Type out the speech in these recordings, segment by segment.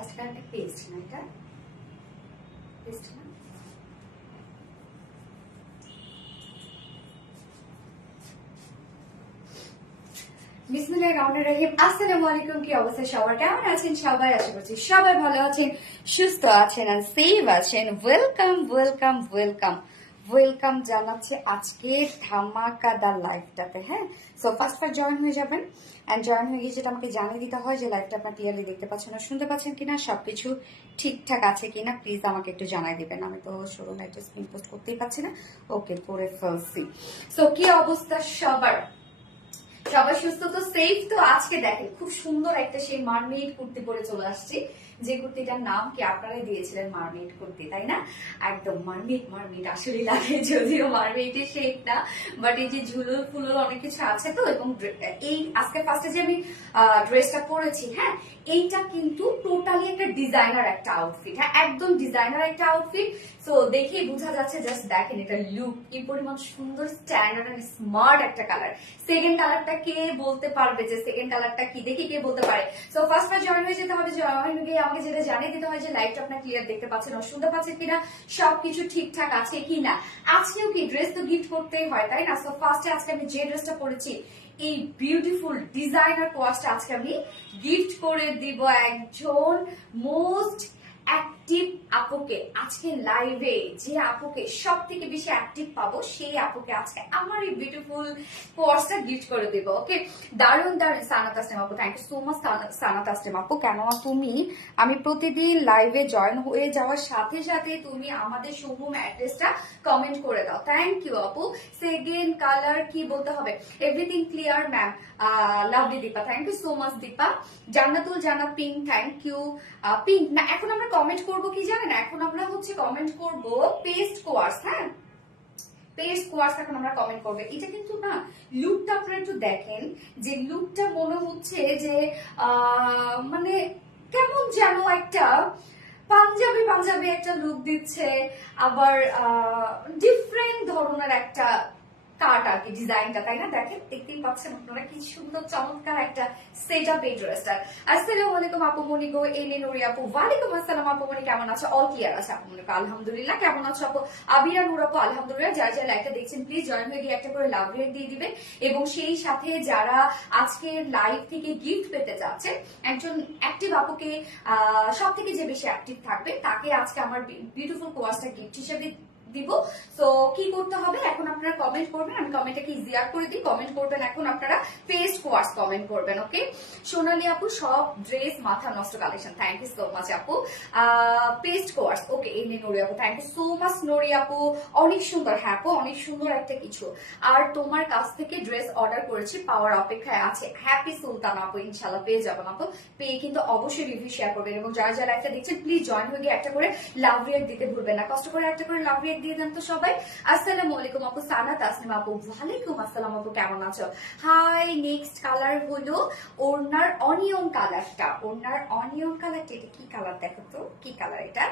আজকে একটা পেস্ট না, এটা পেস্ট না। বিসমিল্লাহিররহমানিররহিম। আসসালামু আলাইকুম। কি অবস্থা সবার, কেমন আছেন সবাই? আশা করছি সবাই ভালো আছেন, সুস্থ আছেন আর সেভ আছেন। ওয়েলকাম ওয়েলকাম ওয়েলকাম ওয়েলকাম জানাচ্ছি আজকে ধামাকাদার লাইভটাতে। হ্যাঁ, সো ফার্স্ট জয়েন হয়ে যাবেন। অ্যান্ড জয়েন হয়ে গিয়ে যেটা আমাকে জানিয়ে দিতে হয় যে লাইভটা আপনার ক্লিয়ারলি দেখতে পাচ্ছেন না, শুনতে পাচ্ছেন কিনা, সবকিছু ঠিকঠাক আছে কিনা প্লিজ আমাকে একটু জানাই দিবেন। আমি তো শোরুমে একটা স্ক্রিন পোস্ট করতেই পারছি না। ওকে, করে ফেলছি। সো কি অবস্থা সবার? সবাই সুস্থ তো, সেফ তো? আজকে দেখেন খুব সুন্দর একটা সেই মারমেড কুর্তি পরে চলে আসছি, যে কুর্তিটার নাম কি আপনারাই দিয়েছিলেন, মারমেড কুর্তি, তাই না? একদম মারমেড মারমেড আসলে লাগে, যদিও মারমেডের শেপ না, বাট এই যে ঝুলুল ফুলুল অনেক কিছু আছে তো। এবং এই আজকে ফার্স্টে যে আমি ড্রেসটা পরেছি, হ্যাঁ, এইটা কিন্তু টোটালি একটা ডিজাইনার একটা আউটফিট। হ্যাঁ, একদম ডিজাইনার একটা আউটফিট। সো দেখেই বোঝা যাচ্ছে, জাস্ট দেখেন এটা লুক কি পরিমাণ সুন্দর, স্ট্যান্ডার্ড এন্ড স্মার্ট একটা কালার। সেকেন্ড কালারটা কে বলতে পারবে যে সেকেন্ড কালারটা কি? দেখি কে বলতে পারে। সো ফার্স্ট জয়েন হয়ে যেতে হবে। জয়েন গিয়ে আমাকে যেটা জানিয়ে দিতে হয় যে লাইভটা আপনার ক্লিয়ার দেখতে পাচ্ছেন আর শুনতে পাচ্ছেন কিনা, সবকিছু ঠিকঠাক আছে কিনা। আজকেও কি ড্রেস তো গিফট করতেই হয়, তাই না? সো ফার্স্টে আজকে আমি যে ড্রেসটা পরেছি, এই বিউটিফুল ডিজাইনার কোয়াসটা আজকে আমি গিফট করে দিব একজন মোস্ট অ্যাক্টিভ আপুকে। আজকে লাইভে যে আপুকে সব থেকে বেশি অ্যাক্টিভ পাবো, সেই আপুকে আজকে আমার এই বিউটিফুল কোর্সটা গিফট করে দেবো। ওকে, দারুন দারুন। সানা তাসলিম আপু, থ্যাংক ইউ সো মাচ। সানা তাসলিম আপু, কেননা তুমি, আমি প্রতিদিন লাইভে জয়েন হয়ে যাওয়ার সাথে সাথে তুমি আমাদের শোরুম অ্যাড্রেসটা কমেন্ট করে দাও। থ্যাংক ইউ আপু। সেকেন্ড কালার কি বলতে হবে? Everything clear ma'am. Lovely Dipa, thank you so much Dipa. Jannatul Jannat pink, thank you. Pink না, এখন আমরা কমেন্ট করবো কি জানেন? এখন আমরা হচ্ছে কমেন্ট করবো পেস্ট কোয়ার্স। হ্যাঁ, পেস্ট কোয়ার্স এখন আমরা কমেন্ট করবো। এটা কিন্তু না, লুকটা আপনারা একটু দেখেন, যে লুকটা মনে হচ্ছে যে মানে কেমন যেন একটা পাঞ্জাবি পাঞ্জাবি একটা লুক দিচ্ছে, আবার ডিফারেন্ট ধরনের একটা কাট আর কি ডিজাইনটা, তাই না? দেখেন, দেখতেই পাচ্ছেন আপনারা কি সুন্দর চমৎকার একটা সেট আপ এই ড্রেসটা। আসসালামু আলাইকুম আপু মনি গো, এলি নুরি আপু। ওয়ালাইকুম আসসালাম আপু মনি, কেমন আছো? অল ক্লিয়ার আছে আপু মনি? আলহামদুলিল্লাহ। কেমন আছো আপু? আবিরা নুর আপু, আলহামদুলিল্লাহ। যারা যারা লাইভটা দেখছেন প্লিজ জয়েন হয়ে গিয়ে একটা করে লাভ রেট দিয়ে দিবেন। এবং সেই সাথে যারা আজকের লাইভ থেকে গিফট পেতে যাচ্ছে, একজন অ্যাক্টিভ আপুকে, সব থেকে যে বেশি অ্যাক্টিভ থাকবে তাকে আজকে আমার বিউটিফুল কোয়ার্সটা গিফট হিসেবে দিব। সো কি করতে হবে, এখন আপনারা কমেন্ট করবেন, আমি কমেন্টটাকে ইজিয়ার করে দিই। কমেন্ট করবেন এখন আপনারা পেস্ট কোয়ার্স কমেন্ট করবেন। ওকে, সোনালি আপু, সব ড্রেস মাথা নষ্ট collection, thank you so much আপু। পেস্ট কোয়ার্স, ওকে, এই নিয়ে নরি আপু, thank you so much Nori আপু। অনেক সুন্দর, হ্যাঁ আপু, অনেক সুন্দর একটা কিছু। আর তোমার কাছ থেকে ড্রেস অর্ডার করেছি, পাওয়ার অপেক্ষায় আছে। হ্যাপি সুলতান আপু, ইনশাল্লাহ পেয়ে যাবেন আপু। পেয়ে কিন্তু অবশ্যই রিভিউ শেয়ার করবেন। এবং যারা যারা লাইভটা দেখছেন প্লিজ জয়েন হয়ে গিয়ে একটা করে লাভ রিয়েক্ট দিতে ভুলবেন না। কষ্ট করে একটা করে লাভ রিয়েক্ট দিয়ে দেন তো সবাই। আসসালামু আলাইকুম আপু। সানা তাসনিম আপু, ওয়ালাইকুম আসসালাম আপু, কেমন আছো? হাই। নেক্সট কালার হলো ওড়নার অনিয়ন কালারটা। ওড়নার অনিয়ন কালারটা, এটা কি কালার দেখো তো, কি কালার এটা?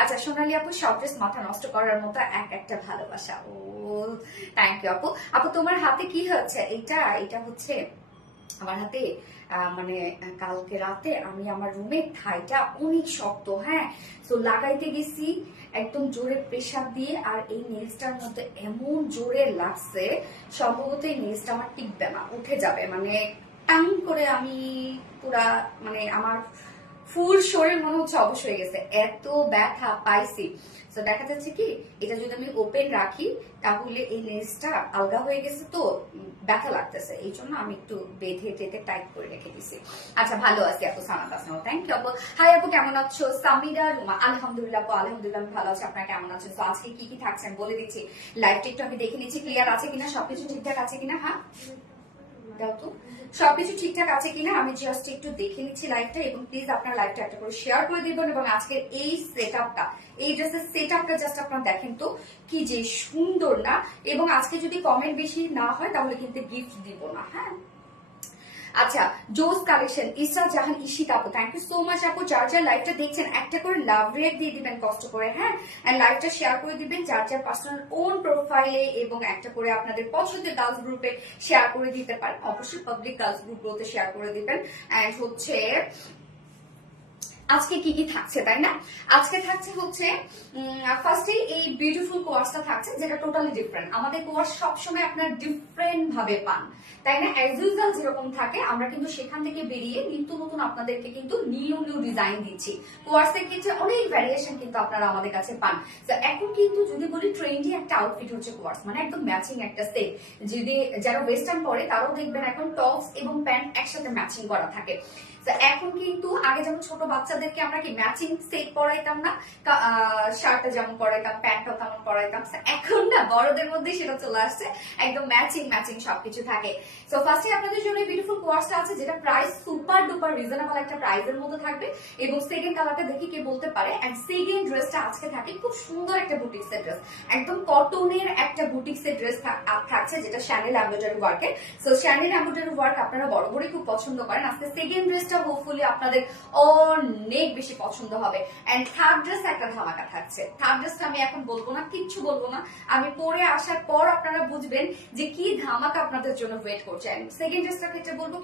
আচ্ছা সোনালি আপু, সব ড্রেস মাথা নষ্ট করার মতো এক একটা ভালোবাসা। ও থ্যাংক ইউ আপু। আপু তোমার হাতে কি হচ্ছে? এটা হচ্ছে আমার হাতে, মানে কালকে রাতে আমি আমার রুমের থাইটা অনেক শক্ত, হ্যাঁ, তো লাগাইতে গেছি একদম জোরে প্রেসার দিয়ে, আর এই নেলসটার মধ্যে এমন জোরে লাগছে, সম্ভবত এই নেলসটা আমার টিকবে না, উঠে যাবে, মানে টান করে আমি পুরা, মানে আমার ফুল শরীর মনে হচ্ছে অবশ হয়ে গেছে, এত ব্যথা পাইছি। তো দেখা যাচ্ছে কি এটা যদি আমি ওপেন রাখি তাহলে এই লেন্সটা আলগা হয়ে গেছে, তো ব্যথা লাগতেছে, এই জন্য আমি একটু বেঁধে টেতে টাইট করে রেখে দিছি। আচ্ছা ভালো আছি আপু, সানাত আসনাও থ্যাংক ইউ আপু। হাই আপু কেমন আছো? সামিরা রুমা আলহামদুলিল্লাহ আপু, আলহামদুলিল্লাহ আমি ভালো আছি, আপনারা কেমন আছেন? তো আজকে কি কি থাকছেন বলে দিচ্ছি, লাইভটা একটু আমি দেখে নিচ্ছি ক্লিয়ার আছে কিনা, সবকিছু ঠিকঠাক আছে কিনা। হ্যাঁ দাও তো, সবকিছু ঠিকঠাক আছে কিনা আমি জাস্ট একটু দেখে নিচ্ছি লাইভটা, এবং প্লিজ আপনার লাইভটা একটা করে শেয়ার করে দিবেন। এবং আজকের এই সেটআপটা, এই ড্রেসের সেটআপটা জাস্ট আপনারা দেখেন তো কি যে সুন্দর না। এবং আজকে যদি কমেন্ট বেশি না হয় তাহলে কিন্তু গিফট দিব না। হ্যাঁ আচ্ছা, জোস কালেকশন ইসরা জাহান ঈশিতা আপু থ্যাংক ইউ সো মাচ আপু। যার যার লাইভটা দেখছেন একটা করে লাভ রেট দিয়ে দিবেন কষ্ট করে, হ্যাঁ, এন্ড লাইভটা শেয়ার করে দিবেন যার যার পার্সোনাল ওন প্রোফাইলে, এবং একটা করে আপনাদের পছন্দের গার্লস গ্রুপে শেয়ার করে দিতে পারেন, অবশ্যই পাবলিক গার্লস গ্রুপগুলোতে শেয়ার করে দিবেন। এন্ড হচ্ছে আজকে কি কি থাকছে তাই না, আজকে থাকছে হচ্ছে ফার্স্টে এই বিউটিফুল কোয়ার্সটা থাকছে, যেটা টোটালি ডিফারেন্ট। আমাদের কোয়ার্স সবসময় আপনার ডিফারেন্ট ভাবে পান তাই না, অ্যাজ ইউজুয়াল যেরকম থাকে আমরা কিন্তু সেখান থেকে বেরিয়ে নিত্য নতুন আপনাদেরকে কিন্তু নিউ নিউ ডিজাইন দিচ্ছি। কোয়ার্সের ক্ষেত্রে অনেক ভ্যারিয়েশন কিন্তু আপনারা আমাদের কাছে পান। তো এখন কিন্তু যদি বলি ট্রেন্ডি একটা আউটফিট হচ্ছে কোয়ার্স, মানে একদম ম্যাচিং একটা সেট। যদি যারা ওয়েস্টার্ন পরে তারাও দেখবেন এখন টপস এবং প্যান্ট একসাথে ম্যাচিং করা থাকে। এখন কিন্তু আগে যেমন ছোট বাচ্চাদেরকে আমরা কি ম্যাচিং সেট পরাইতাম না, শার্টটা যেমন পরাইতাম প্যান্টটাও তেমন পরাইতাম, এখন না বড়দের মধ্যে সেটা চলে আসছে, একদম ম্যাচিং ম্যাচিং সবকিছু থাকে। সো ফার্স্টে আপনাদের জন্য বিউটিফুল কোয়ার্সটা আছে, যেটা প্রাইস সুপার ডুপার রিজনেবল একটা প্রাইসের মধ্যে থাকবে। এবং সেকেন্ড কালারটা দেখি কে বলতে পারে। এন্ড সেকেন্ড ড্রেসটা আজকে থাকে খুব সুন্দর একটা বুটিক্সের ড্রেস, একদম কটনের একটা বুটিক্সের ড্রেস থাকছে, যেটা শ্যানেল এমব্রয়ডারি ওয়ার্কের। সো শ্যানেল এমব্রয়ডারি ওয়ার্ক আপনারা বড় বড়ই খুব পছন্দ করেন, আজকে সেকেন্ড ড্রেসটা হোপফুলি আপনাদের অনেক বেশি পছন্দ হবে। এন্ড থার্ড ড্রেস একটা ধামাকা থাকছে। থার্ড ড্রেসটা আমি এখন বলবো না, কিচ্ছু বলবো না, আমি পরে আসার পর আপনারা বুঝবেন যে কি ধামাকা আপনাদের জন্য ওয়েট করছে। সেকেন্ড ড্রেসটার ক্ষেত্রে বলবো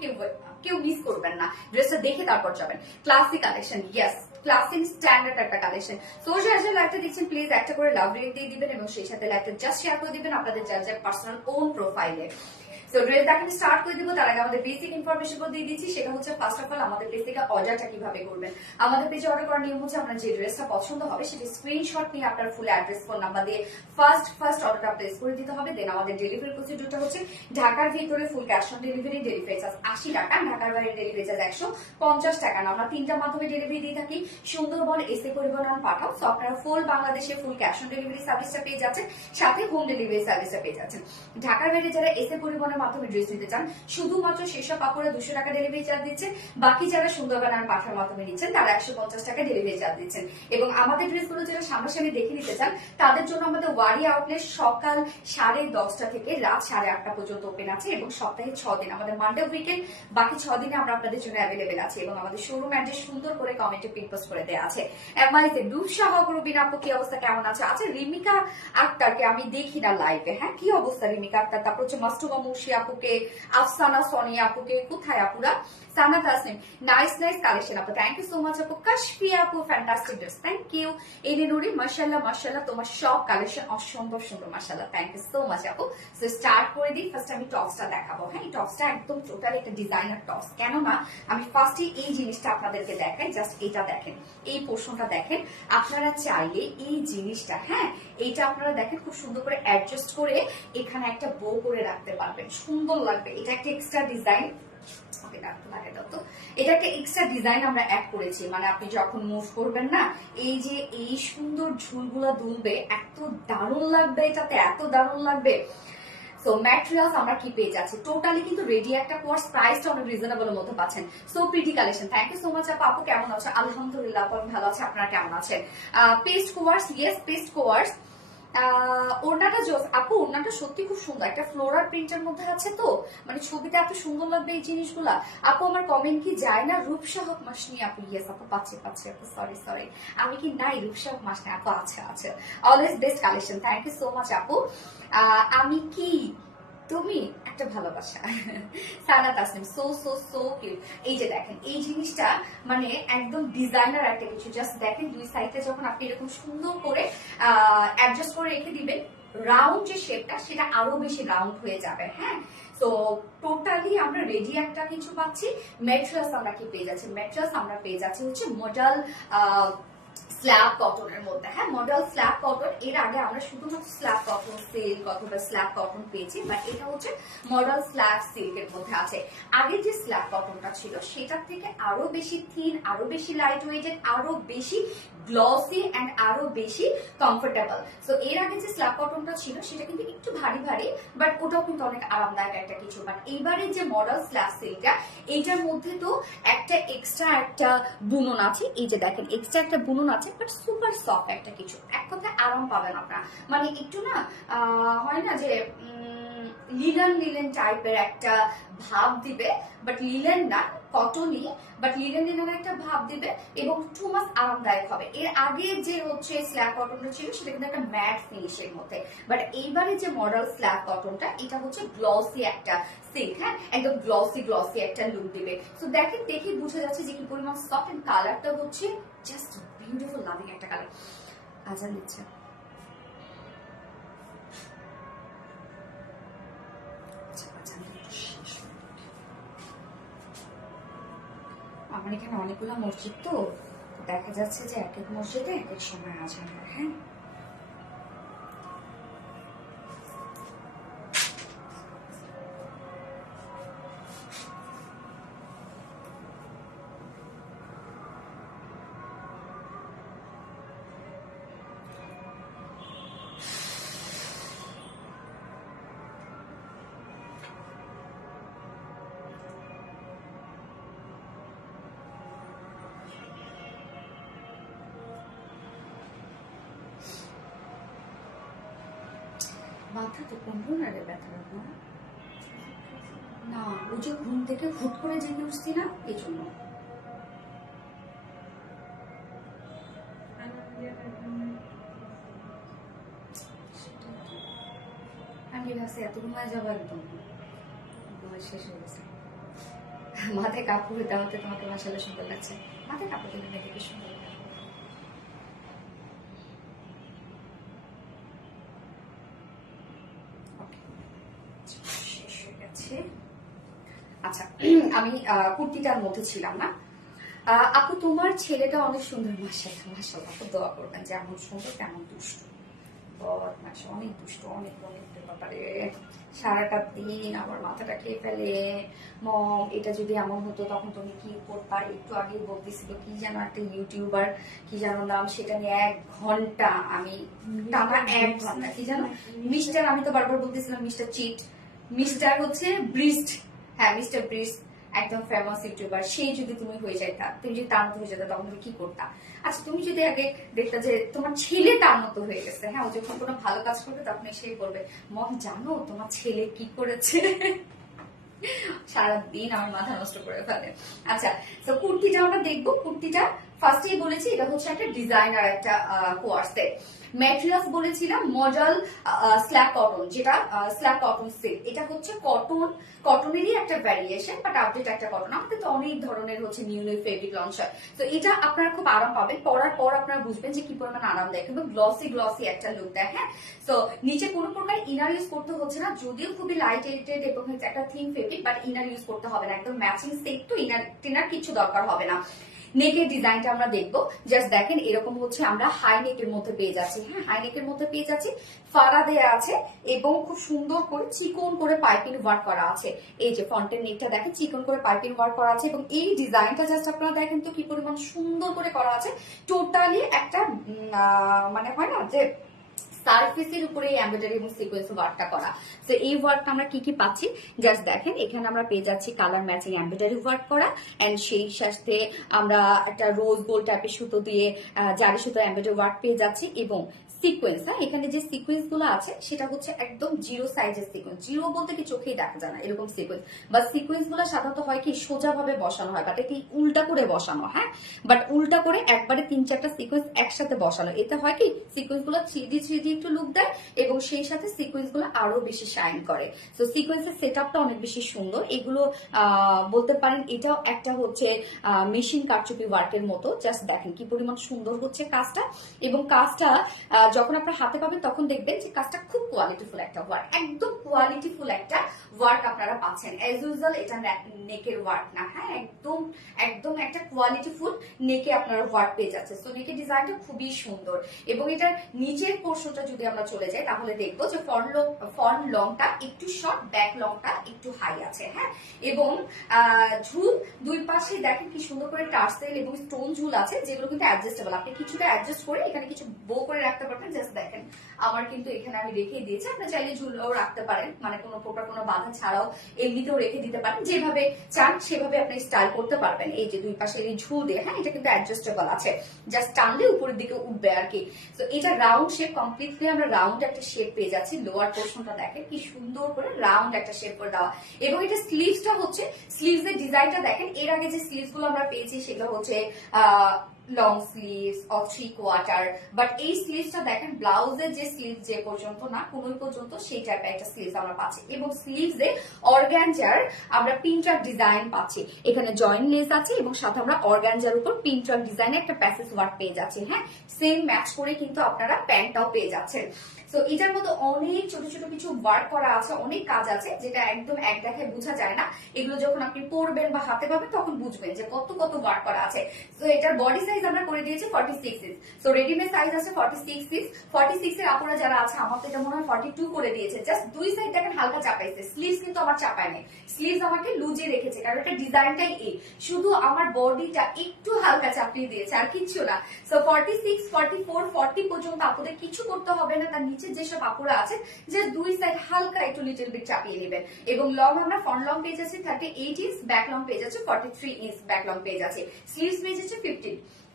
কেউ মিস করবেন না, ড্রেসটা দেখে তারপর যাবেন। Classic collection, yes classic standard একটা কালেকশন। তো যার যার লাইভটা দেখছেন প্লিজ একটা করে লাভ রেট দিয়ে দিবেন, এবং সেই সাথে লাইভটা জাস্ট শেয়ার করে দিবেন আপনাদের যার যার পার্সোনাল ওন প্রোফাইলে। সো ড্রেস দেখাতে স্টার্ট করে দিব, তার আগে আমাদের বেসিক ইনফরমেশন দিয়ে দিচ্ছি, সেটা হচ্ছে ফার্স্ট অফ অল আমাদের পেজ থেকে অর্ডারটা কিভাবে করবেন। আমাদের পেজে অর্ডার করার নিয়ম হচ্ছে আপনার যে ড্রেসটা পছন্দ হবে সেটা স্ক্রিনশট নিয়ে আপনার ফুল অ্যাড্রেস ফোন নাম্বার দিয়ে ফার্স্ট অর্ডারটা প্লেস করে দিতে হবে। দেন আমাদের ডেলিভারি প্রসিডিউরটা হচ্ছে ঢাকার ভিতরে full cash on delivery, delivery charge 80 টাকা, ঢাকার বাইরে ডেলিভারি চার্জ 150 টাকা। আমরা তিনটার মাধ্যমে ডেলিভারি দিয়ে থাকি, সুন্দরবন এসে পরিবহন পাঠাও। সো আপনারা ফুল বাংলাদেশে ফুল ক্যাশ অন ডেলিভারি সার্ভিসটা পেয়ে যাচ্ছেন, সাথে হোম ডেলিভারি সার্ভিসটা পেয়ে যাচ্ছেন। ঢাকার বাইরে যারা এসে পরিবহনের মাধ্যমে ড্রেস নিতে চান শুধুমাত্র সেসব কাপড়ে 200 টাকা ডেলিভারি চার্জ দিচ্ছেন, বাকি যারা সুন্দরবন আর পাঠার মাধ্যমে নিচ্ছেন তারা 150 টাকা ডেলিভারি চার্জ দিচ্ছেন। এবং আমাদের ড্রেসগুলো যারা সামনাসামনি দেখে নিতে চান তাদের জন্য আমাদের ওয়ারি আউটলেট সকাল 10:30 থেকে রাত 8:30 পর্যন্ত ওপেন আছে, এবং সপ্তাহে 6 দিন আমাদের মানডে উইকেন্ড, বাকি 6 দিনে আমরা আপনাদের জন্য অ্যাভেলেবেল আছে। এবং আমাদের শোরুম অ্যাড্রেস সুন্দর করে কমেন্টে পিন পোস্ট করে দেওয়া আছে। এমআইতে রূপসাহ রুবিনা আপু কি অবস্থা, কেমন আছে? আচ্ছা রিমিকা আক্তারকে আমি দেখি না লাইভে, হ্যাঁ কি অবস্থা রিমিকা আক্তার? তারপর হচ্ছে মাস্টুবা মুর্শি আপুকে, আফসানা সোনিয়া আপুকে, কোথায় আপুরা? সানা তাসনিম নাইস কালেকশন আপু থ্যাংক ইউ সো মাচ আপু। কাশফিয়া আপু ফ্যান্টাস্টিক ড্রেস থ্যাংক ইউ। এনে নুরি মাশাআল্লাহ মাশাআল্লাহ, তোমার সব কালেকশন অসম্ভব সুন্দর মাশাআল্লাহ, থ্যাংক ইউ সো মাচ আপু। সো স্টার্ট করে দিই, ফার্স্ট আমি টপসটা দেখাবো। হ্যাঁ এই টপসটা একদম টোটাল একটা ডিজাইনার টপস, কেননা আমি ফার্স্টে এই জিনিসটা আপনাদেরকে দেখাই, জাস্ট এটা দেখেন, এই পোর্শনটা দেখেন। আপনারা চাইলে এই জিনিসটা, হ্যাঁ এইটা আপনারা দেখেন খুব সুন্দর করে অ্যাডজাস্ট করে এখানে একটা বো করে রাখতে পারবেন, সুন্দর লাগবে। এটা একটা এক্সট্রা ডিজাইন, এটা একটা এক্সট্রা ডিজাইন আমরা অ্যাড করেছি, মানে আপনি যখন মুভ করবেন না এই যে এই সুন্দর ঝুলগুলো দুলবে, এত দারুণ লাগবে, এটাতে এত দারুণ লাগবে। সো ম্যাটেরিয়ালস আমরা কি পেয়ে যাচ্ছি, টোটালি কিন্তু রেডি একটা কোর্স, প্রাইসটা অনেক রিজনেবল মধ্যে পাচ্ছেন। So pretty collection, thank you so much আপু। আপু কেমন আছে? আলহামদুলিল্লাহ আপু আমি ভালো আছি, আপনারা কেমন আছেন? পেস্ট কোয়ার্স, ইয়েস পেস্ট কোয়ার্স। ওড়নাটা আপু, ওড়নাটা সত্যি খুব সুন্দর, একটা ফ্লোরাল প্রিন্টের মধ্যে আছে, তো মানে ছবিতে এত সুন্দর লাগবে এই জিনিসগুলা। আপু আমার কমেন্ট কি যায় না? রূপসাহক মাস নিয়ে আপু, ইয়েস আপু পাচ্ছি আপু, সরি আমি কি নাই রূপসাহক মাস নিয়ে আপু, আছে always best collection, thank you so much আপু। আমি কি তুমি একটা ভালোবাসা Sana Tasnim, so so so cute. এই যে দেখেন এই জিনিসটা মানে একদম ডিজাইনার একটা কিছু, জাস্ট দেখেন দুই সাইডে যখন আপনি এরকম সুন্দর করে অ্যাডজাস্ট করে রেখে দিবেন, রাউন্ড যে শেপটা সেটা আরো বেশি রাউন্ড হয়ে যাবে। হ্যাঁ, তো টোটালি আমরা রেডি একটা কিছু পাচ্ছি। ম্যাট্রেস আমরা কি পেয়ে যাচ্ছি? ম্যাট্রেস আমরা পেয়ে যাচ্ছি হচ্ছে মডেল স্ল্যাব কটনের মধ্যে। হ্যাঁ, মডেল স্ল্যাব কটন। এর আগে আমরা শুধুমাত্র স্ল্যাব কটন সিল্ক অথবা স্ল্যাব কটন পেয়েছি, বাট এটা হচ্ছে মডেল স্ল্যাব সিল্কের মধ্যে আছে। আগে যে স্ল্যাব কটনটা ছিল সেটার থেকে আরো বেশি থিন, আরো বেশি লাইট ওয়েটেড, আরো বেশি গ্লসি এন্ড আরো বেশি কমফোর্টেবল। সো এর আগে যে স্ল্যাব কটনটা ছিল সেটা কিন্তু একটু ভারী ভারী, বাট ওটাও কিন্তু অনেক আরামদায়ক একটা কিছু। বাট এইবারে যে মডেল স্ল্যাব সিল্কটা, এইটার মধ্যে তো একটা এক্সট্রা একটা বুনন আছে। এই যে দেখেন এক্সট্রা একটা বুনন আছে, বাট সুপার সফট একটা কিছু। এক কথায় আরাম পাবেন আপনারা। মানে একটু না হয় না যে লিলেন লিলেন টাইপের একটা ভাব দিবে, বাট লিলেন না, কটনই, বাট লিলেন লিলেন একটা ভাব দিবে এবং টু মাস আরামদায়ক হবে। এর আগে যে হচ্ছে স্ল্যাব কটনটা ছিল সেটা কিন্তু একটা ম্যাট ফিনিশের মধ্যে, বাট এইবারে যে মডেল স্ল্যাব কটনটা এটা হচ্ছে গ্লসি একটা সিল্ক। হ্যাঁ, একদম গ্লসি গ্লসি একটা লুক দিবে। তো দেখেন, দেখে বোঝা যাচ্ছে যে কি পরিমাণ সফট এন্ড কালারটা হচ্ছে জাস্ট বিউটিফুল লাভিং একটা কালার। আজান দিচ্ছে। আমার এখানে অনেকগুলো মসজিদ, তো দেখা যাচ্ছে যে এক এক মসজিদে এক এক সময় আজান হয়। হ্যাঁ, মাথা তো কোনও না রে ব্যথা না, ওই যে ঘুম থেকে হুট করে জেগে উঠছি না, এই জন্য। আমি ভাবছি এত ঘুমায় যাবো, একদম ঘুমায় শেষ হয়ে গেছে। মাথায় কাপড় দেওয়াতে তোমাকে মাসালে সুন্দর লাগছে। মাথায় কাপড় দিলে নাকি কি সুন্দর লাগে। শেষ হয়ে গেছে। আচ্ছা, আমি কুর্তিটার মধ্যে ছিলাম না। আপু তোমার ছেলেটা অনেক সুন্দর। মাশাআল্লাহ মাশাআল্লাহ, আপু দোয়া করবেন যেমন সুন্দর তেমন দুষ্ট। বদমাশ, অনেক দুষ্ট, অনেক অনেক ব্যাপারে। সারাটা দিন আমার মাথাটা খেয়ে ফেলে। মম, এটা যদি এমন হতো তখন তুমি কি করতা? একটু আগে বলতেছিল কি যেন একটা ইউটিউবার, কি যেন নাম, সেটা নিয়ে 1 ঘন্টা আমি টানা 1 ঘন্টা কি যেন মিস্টার, আমি তো বারবার বলতেছিলাম মিস্টার চিট, মিস্টার হচ্ছে ব্রিস্ট। হ্যাঁ, মিস্টার ব্রিস্ট একদম ফেমাস ইউটিউবার। সেই যদি তুমি হয়ে যাইতা, তুমি যদি তার মতো হয়ে যেত, তখন তুমি কি করতা? আচ্ছা, তুমি যদি আগে দেখতা যে তোমার ছেলে তার মতো হয়ে গেছে, হ্যাঁ, ও যখন কোনো ভালো কাজ করবে তখন সেই বলবে, মম জানো তোমার ছেলে কি করেছে? সারাদিন আমার মাথা নষ্ট করে ফেলে। আচ্ছা, তো কুর্তিটা আমরা দেখবো। কুর্তিটা ফার্স্টেই বলেছি এটা হচ্ছে একটা ডিজাইনার একটা কোয়ার্সে। ম্যাটেরিয়ালস বলেছিলাম মডেল স্ল্যাব কটন, যেটা স্ল্যাব কটন সিল্ক। এটা হচ্ছে কটনেরই একটা ভ্যারিয়েশন, বাট আপডেট একটা কটন। আমাদের তো অনেক ধরনের হচ্ছে নিউ নিউ ফেব্রিক লঞ্চ হয়। তো এটা আপনারা খুব আরাম পাবেন, পরার পর আপনারা বুঝবেন যে কি পরিমাণ আরাম দেয়, কিন্তু গ্লসি গ্লসি একটা লুক দেয়। হ্যাঁ, তো নিচে কোনো প্রকার ইনার ইউজ করতে হচ্ছে না, যদিও খুবই লাইট ওয়েটেড এবং একটা thin fabric, but inner use করতে হবে না। একদম ম্যাচিং সেট, তো ইনার টিনার কিছু দরকার হবে না। নেকের ডিজাইনটা আমরা দেখবো। জাস্ট দেখেন, এরকম হচ্ছে আমরা হাই নেকের মধ্যে পেয়ে যাচ্ছি। হ্যাঁ, হাই নেকের মধ্যে পেয়ে যাচ্ছি, ফাড়া দেয়া আছে এবং খুব সুন্দর করে চিকন করে পাইপিং ওয়ার্ক করা আছে। এই যে ফ্রন্টের নেকটা দেখেন, চিকন করে পাইপিং ওয়ার্ক করা আছে এবং এই ডিজাইনটা জাস্ট আপনারা দেখেন তো কি পরিমাণ সুন্দর করে করা আছে। টোটালি একটা মানে হয় না যে সারফেসের উপরে এমব্রয়ডারি এবং সিকোয়েন্স ওয়ার্কটা করা। তো এই ওয়ার্কটা আমরা কি কি পাচ্ছি জাস্ট দেখেন। এখানে আমরা পেয়ে যাচ্ছি কালার ম্যাচিং এমব্রয়ডারি ওয়ার্ক করা, এন্ড সেই সাথে আমরা একটা রোজ গোল্ড টাইপের সুতো দিয়ে জারি সুতো এমব্রয়ডারি ওয়ার্ক পেয়ে যাচ্ছি এবং সিকোয়েন্স। হ্যাঁ, এখানে যে সিকোয়েন্স গুলো আছে সেটা হচ্ছে একদম জিরো সাইজের সিকোয়েন্স। জিরো বলতে কি চোখেই দেখা যায় না এরকম সিকোয়েন্স, বা সিকোয়েন্স গুলো সাধারণত হয় কি সোজা ভাবে বসানো হয়, বাট এটি উল্টা করে বসানো। হ্যাঁ, বাট উল্টা করে একবারে 3-4টা সিকোয়েন্স একসাথে বসানো। এতে হয় কি সিকোয়েন্স গুলো 3D একটু লুক দেয় এবং সেই সাথে সিকোয়েন্স গুলো আরো বেশি শাইন করে। তো সিকোয়েন্সের সেটআপটা অনেক বেশি সুন্দর। এগুলো বলতে পারেন এটাও একটা হচ্ছে মেশিন কারচুপি ওয়ার্কের মতো। জাস্ট দেখেন কি পরিমাণ সুন্দর হচ্ছে কাজটা, এবং কাজটা যখন আপনার হাতে পাবেন তখন দেখবেন যে কাজটা খুব কোয়ালিটিফুল একটা ওয়ার্ক, একদম কোয়ালিটিফুল একটা ওয়ার্ক আপনারা পাচ্ছেন। এজ ইউজুয়াল এটা নেকের ওয়ার্ক না, হ্যাঁ একদম একদম একটা কোয়ালিটিফুল নেকে আপনারা ওয়ার্ক পেয়ে যাচ্ছে। তো নেকের ডিজাইনটা খুবই সুন্দর এবং এটার নিচের পোর্শনটা যদি আমরা চলে যাই তাহলে দেখবো যে ফ্রন্ট লংটা একটু শর্ট, ব্যাক লংটা একটু হাই আছে, হ্যাঁ। এবং ঝুল দুই পাশে দেখেন কি সুন্দর করে টার্সেল এবং স্টোন ঝুল আছে, যেগুলো কিন্তু অ্যাডজাস্টেবল, আপনি কিছুটা অ্যাডজাস্ট করে এখানে কিছু বো করে রাখতে পারবেন। জাস্ট দেখেন আমার কিন্তু এখানে আমি রেখে দিয়েছি, আপনি চাইলে ঝুলও রাখতে পারেন, মানে কোনো প্রকার কোনো বাধা ছাড়াও এমনিতেও রেখে দিতে পারেন, যেভাবে চান সেভাবে আপনি স্টাইল করতে পারবেন। এই যে দুই পাশে এই ঝুল দিয়ে, হ্যাঁ এটা কিন্তু অ্যাডজাস্টেবল আছে, জাস্ট টানলে উপরের দিকে উঠবে আর কি। তো এটা রাউন্ড শেপ, কমপ্লিটলি আমরা রাউন্ড একটা শেপ পেয়ে যাচ্ছি। লোয়ার পোর্শনটা দেখেন কি সুন্দর করে রাউন্ড একটা শেপ করে দেওয়া, এবং এটা স্লিভসটা হচ্ছে, স্লিভস এর ডিজাইনটা দেখেন, এর আগে যে স্লিভস গুলো আমরা পেয়েছি সেগুলো হচ্ছে লং স্লিভস অর 3/4, বাট এই স্লিভসটা দেখেন ব্লাউজের যে স্লিভ যে পর্যন্ত না কোন পর্যন্ত সেই টাইপের একটা স্লিভস আমরা পাচ্ছি, এবং স্লিভস এ অর্গানজার আমরা পিনট্রাক ডিজাইন পাচ্ছি, এখানে জয়েন্ট লেস আছে এবং সাথে আমরা অর্গানজার উপর পিনট্রাক ডিজাইনে একটা প্যাসেজ ওয়ার্ক পেয়ে যাচ্ছি, হ্যাঁ সেম ম্যাচ করে কিন্তু আপনারা প্যান্টটাও পেয়ে যাচ্ছেন। তো এটার মধ্যে অনেক ছোট ছোট কিছু ওয়ার্ক করা আছে, অনেক কাজ আছে যেটা একদম এক দেখায় বোঝা যায় না, এগুলো যখন আপনি পরবেন বা হাতে পাবেন তখন বুঝবেন যে কত কত ওয়ার্ক করা আছে। তো এটার বডি সাইজ আমরা করে দিয়েছি 46 ইঞ্চ, তো রেডিমেড সাইজ আছে 46 ইঞ্চ। 46 এর আপুরা যারা আছে, আমার তো এটা মনে হয় 42 করে দিয়েছে, জাস্ট দুই সাইড দেখেন হালকা চাপাইছে, স্লিভস কিন্তু আমার চাপায় নেই, স্লিভস আমাকে লুজে রেখেছে কারণ এটা ডিজাইনটাই এই, শুধু আমার বডিটা একটু হালকা চাপিয়ে দিয়েছে আর কিচ্ছু না। সো 46, 44, 40 পর্যন্ত আপুদের কিছু করতে হবে না, তার নিচে যেসব আপুরা আছে যে দুই সাইড হালকা একটু লিটল বিট চাপিয়ে নেবেন। এবং লং আমরা ফ্রন্ট লং পেয়ে যাচ্ছি 38 ইঞ্চ, ব্যাক লং পেয়ে যাচ্ছে 43 ইঞ্চ, ব্যাক লং পেয়ে যাচ্ছে, স্লিভস পেয়ে যাচ্ছে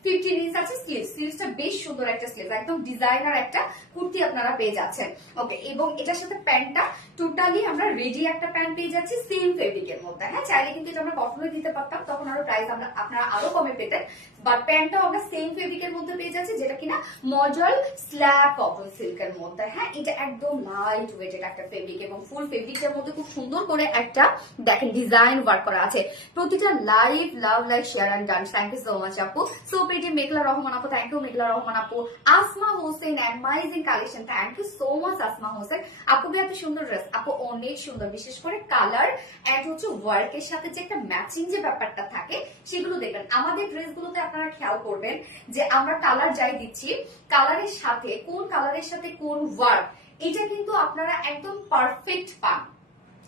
15 ইঞ্চ আছে স্লিভস, স্লিভসটা বেশ সুন্দর একটা স্লিভস, একদম ডিজাইনার একটা কুর্তি আপনারা পেয়ে যাচ্ছেন, ওকে। এবং এটার সাথে প্যান্টটা টোটালি আমরা রেডি একটা প্যান্ট পেয়ে যাচ্ছি সেম ফেব্রিকের মধ্যে, হ্যাঁ চাইলে কিন্তু এটা আমরা কটনে দিতে পারতাম, তখন আরো প্রাইস আমরা আপনারা আরো কমে পেতেন, বাট প্যান্টটাও আমরা সেম ফেব্রিকের মধ্যে পেয়ে যাচ্ছি, যেটা কিনা মজল স্ল্যাব কটন সিল্কের মধ্যে, হ্যাঁ এটা একদম লাইট ওয়েটেড একটা ফেব্রিক এবং ফুল ফেব্রিকের মধ্যে খুব সুন্দর করে একটা দেখেন ডিজাইন ওয়ার্ক করা আছে। প্রতিটা live love like share and done, thank you so much আপু। সো পেটে মেঘলা রহমান আপু, থ্যাংক ইউ মেঘলা রহমান আপু। Asma Hossain, amazing collection, thank you so much Asma Hossain আপু। এত সুন্দর ড্রেস আপু, অনেক সুন্দর, বিশেষ করে কালার এন্ড হচ্ছে ওয়ার্কের সাথে যে একটা ম্যাচিং যে ব্যাপারটা থাকে সেগুলো দেখবেন। আমাদের ড্রেসগুলোতে আপনারা খেয়াল করবেন যে আমরা কালার যাই দিচ্ছি, কালারের সাথে কোন কালারের সাথে কোন ওয়ার্ক, এটা কিন্তু আপনারা একদম পারফেক্ট পান,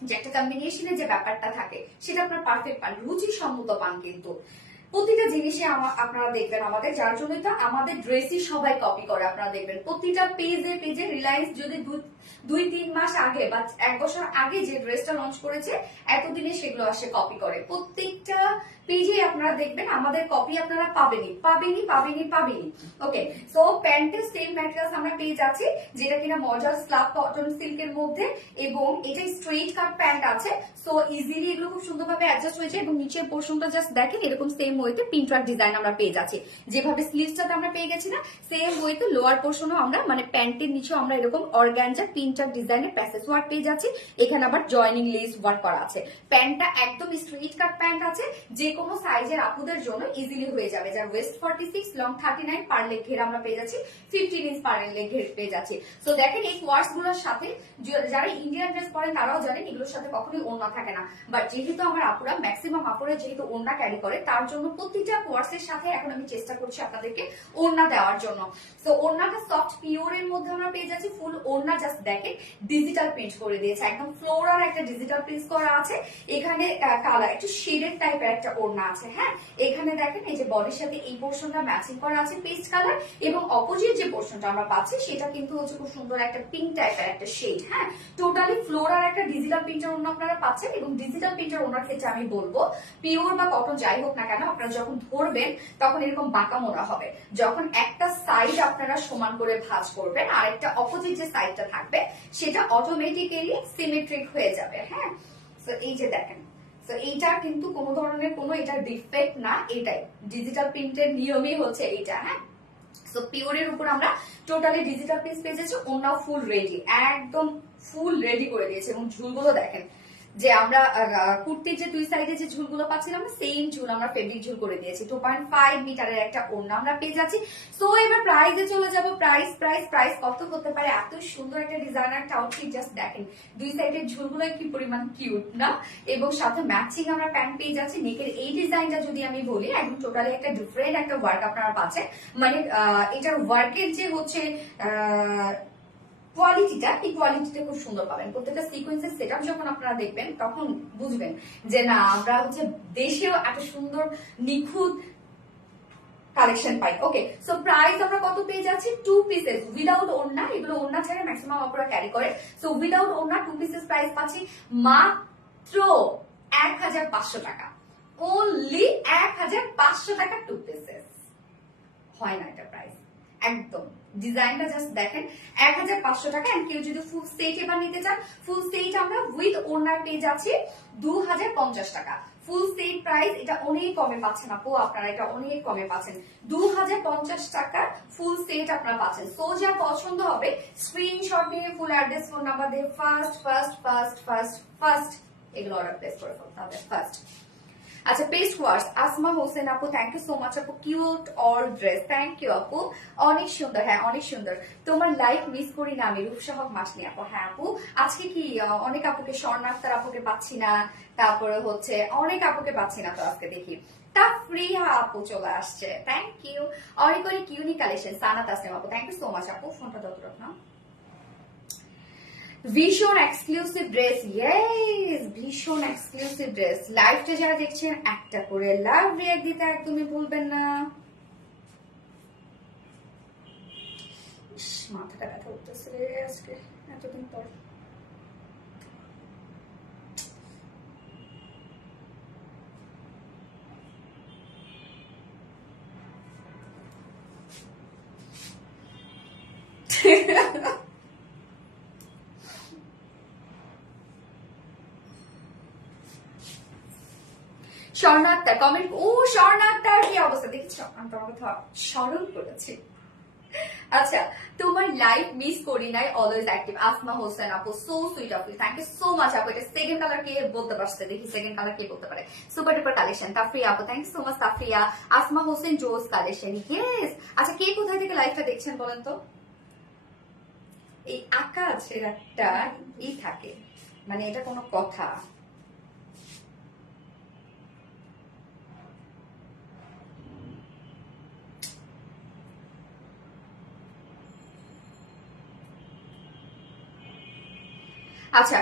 যে একটা কম্বিনেশনের যে ব্যাপারটা থাকে সেটা আপনার পারফেক্ট পান, রুচি সম্মত পান। কিন্তু প্রতিটা জিনিসে আপনারা দেখবেন আমাদের, যার জন্য তো আমাদের ড্রেসই সবাই কপি করে, আপনারা দেখবেন প্রতিটা পেজে পেজে রিলায়েন্স যদি 2-3 মাস আগে বা 1 বছর আগে যে ড্রেসটা লঞ্চ করেছে এতদিনে সেগুলো আসে কপি করে, প্রত্যেকটা পেজে আপনারা দেখবেন আমাদের কপি আপনারা পাবেনই। ওকে, সো প্যান্টের সেম ম্যাটেরিয়ালস আমরা পেয়ে যাচ্ছি, যেটা কিনা মজার স্ল্যাব কটন সিল্কের মধ্যে, এবং এটা স্ট্রেট কাট প্যান্ট আছে, সো ইজিলি এগুলো খুব সুন্দরভাবে অ্যাডজাস্ট হয়েছে। এবং নিচের পোর্শনটা জাস্ট দেখেন এরকম সেম ওয়েতে পিনট্রাক ডিজাইন আমরা পেয়ে যাচ্ছি, যেভাবে স্লিভসটাতে আমরা পেয়ে গেছি না সেম ওয়েতে লোয়ার পোর্শনও আমরা মানে প্যান্টের নিচেও আমরা এরকম অর্গানজা পিনট্রাক ডিজাইনের প্যাসেজ ওয়ার্ক পেয়ে যাচ্ছি, এখানে আবার জয়েনিং লেস ওয়ার্ক করা আছে। প্যান্টটা একদম স্ট্রেট কাট প্যান্ট আছে, যে কোনো সাইজের আপুদের জন্য ইজিলি হয়ে যাবে, যার ওয়েস্ট 46, লং 39, পার লেগ ঘের আমরা পেয়ে যাচ্ছি 15 ইঞ্চ পার লেগ ঘের পেয়ে যাচ্ছি। তো দেখেন এই কোয়ার্স গুলোর সাথে যারা ইন্ডিয়ান ড্রেস পরেন তারাও জানেন এগুলোর সাথে কখনোই ওড়না থাকে না, বাট যেহেতু আমার আপুরা ম্যাক্সিমাম আপুরা যেহেতু ওড়না ক্যারি করে, তার জন্য প্রতিটা কোয়ার্সের সাথে এখন আমি চেষ্টা করছি আপনাদেরকে ওড়না দেওয়ার জন্য। তো ওড়নাটা সফট পিওরের মধ্যে আমরা পেয়ে যাচ্ছি, ফুল ওড়না জাস্ট দেখেন ডিজিটাল প্রিন্ট করে দিয়েছে, একদম ফ্লোরাল একটা ডিজিটাল প্রিন্ট করা আছে, এখানে কালার একটু শেডেড টাইপের একটা ওড়না আছে, হ্যাঁ এখানে দেখেন এই যে বডির সাথে এই পোর্শনটা ম্যাচিং করা আছে পেস্ট কালার, এবং অপোজিট যে পোর্শনটা আমরা পাচ্ছি সেটা কিন্তু হচ্ছে খুব সুন্দর একটা পিঙ্ক টাইপের একটা শেড, হ্যাঁ টোটালি ফ্লোরাল একটা ডিজিটাল প্রিন্টের ওড়না আপনারা পাচ্ছেন। এবং ডিজিটাল প্রিন্টের ওড়নার ক্ষেত্রে আমি বলবো পিওর বা কটন যাই হোক না কেন, আপনারা যখন ধরবেন তখন এরকম বাঁকা মোড়া হবে, যখন একটা সাইড আপনারা সমান করে ভাঁজ করবেন আর একটা অপোজিট যে সাইডটা থাকবে সেটা অটোমেটিক্যালি সিমেট্রিক হয়ে যাবে, হ্যাঁ। তো এই যে দেখেন, তো এইটা কিন্তু কোনো ধরনের কোনো এটা ডিফেক্ট না, এটাই ডিজিটাল প্রিন্টের নিয়মই হচ্ছে এইটা, হ্যাঁ। সো পিওরের উপর আমরা টোটালি ডিজিটাল প্রিন্ট পেয়ে যাচ্ছি, ওনাও ফুল রেডি, একদম ফুল রেডি করে দিয়েছে। এবং ঝুলগুলো দেখেন যে আমরা কুর্তির যে দুই সাইডে যে ঝুলগুলো পাচ্ছিলাম সেম ঝুল আমরা ফেব্রিক ঝুল করে দিয়েছি। 2.5 মিটারের একটা ওড়না আমরা পেয়ে যাচ্ছি। সো এবার প্রাইসে চলে যাব। প্রাইস প্রাইস প্রাইস কত হতে পারে? এত সুন্দর একটা ডিজাইনার একটা আউটফিট, জাস্ট দেখেন দুই সাইডের ঝুলগুলো কি পরিমাণ কিউট না, এবং সাথে ম্যাচিং আমরা প্যান্ট পেয়ে যাচ্ছি। নেকের এই ডিজাইনটা যদি আমি বলি একদম টোটালি একটা ডিফারেন্ট একটা ওয়ার্ক আপনারা পাচ্ছেন, মানে এটার ওয়ার্কের যে হচ্ছে কোয়ালিটিটা, এই কোয়ালিটিটা খুব সুন্দর পাবেন। প্রত্যেকটা সিকোয়েন্সের সেটআপ যখন আপনারা দেখবেন তখন বুঝবেন যে না আমরা হচ্ছে দেশেও এত সুন্দর নিখুঁত কালেকশন পাই। ওকে, সো প্রাইস আমরা কত পেয়ে যাচ্ছি? 2 পিসেস উইদাউট ওড়না, এগুলো ওড়না ছাড়া ম্যাক্সিমাম আপনারা ক্যারি করে। সো উইদাউট ওড়না 2 পিসেস প্রাইস পাচ্ছি মাত্র 1500 টাকা। অনলি 1500 টাকা 2 পিসেস। হয় না এটা প্রাইস একদম। ডিজাইনটা জাস্ট দেখেন, 1500 টাকা। এন্ড কেউ যদি ফুল সেট এবার নিতে চান, ফুল সেট আমরা উইথ ওড়নার পেয়ে যাচ্ছি 2050 টাকা। ফুল সেট প্রাইস এটা অনেক কমে পাচ্ছেন আপু, আপনারা এটা অনেক কমে পাচ্ছেন। 2050 টাকা ফুল সেট আপনারা পাচ্ছেন। সো যা পছন্দ হবে স্ক্রিনশট নিয়ে ফুল অ্যাড্রেস ফোন নাম্বার দিয়ে first first first first first এগুলো অর্ডার প্লেস করে ফেলতে হবে ফার্স্ট। আচ্ছা, পেস্ট ওয়াশ আসমা হোসেন আপু, থ্যাংক ইউ সো মাচ আপু। Cute or dress, thank you আপু, অনেক সুন্দর। হ্যাঁ অনেক সুন্দর। তোমার লাইফ মিস করি না আমি, রূপসাহক মাসনি আপু। হ্যাঁ আপু, আজকে কি অনেক আপুকে, স্বর্ণাক্তার আপুকে পাচ্ছি না, তারপরে হচ্ছে অনেক আপুকে পাচ্ছি না, তো আজকে দেখি তাফরিয়া আপু চলে আসছে, থ্যাংক ইউ। অনেক অনেক ইউনিক কালেকশন। সানাত আসলাম আপু, থ্যাংক ইউ সো মাচ আপু। ফোনটা দরকার না। ভীষণ এক্সক্লুসিভ ড্রেস, ইয়েস ভীষণ এক্সক্লুসিভ ড্রেস। লাইভটা যারা দেখছেন একটা করে লাভ রিয়াক্ট দিতে একদমই ভুলবেন না। মাথাটা ব্যথা উঠতেছে আজকে এতদিন পর। স্বর্ণাক্তার কমেন্ট, ও স্বর্ণাক্তার কি অবস্থা দেখছো? আমি তোমার কথা স্মরণ করেছি। আচ্ছা, তোমার লাইফ মিস করি নাই, অলওয়েজ অ্যাক্টিভ আসমা হোসেন আপু, সো সুইট আপু, থ্যাংক ইউ সো মাচ আপু। এটা সেকেন্ড কালার কে বলতে পারছে? দেখি সেকেন্ড কালার কে বলতে পারে। Super duper collection. তাফরিয়া আপু, thank you so much Tafria. Asma Hossain জোস কালেকশন, ইয়েস। আচ্ছা, কে কোথায় থেকে লাইভটা দেখছেন বলেন তো? এই আকাশের একটা ই থাকে, মানে এটা কোনো কথা? আচ্ছা,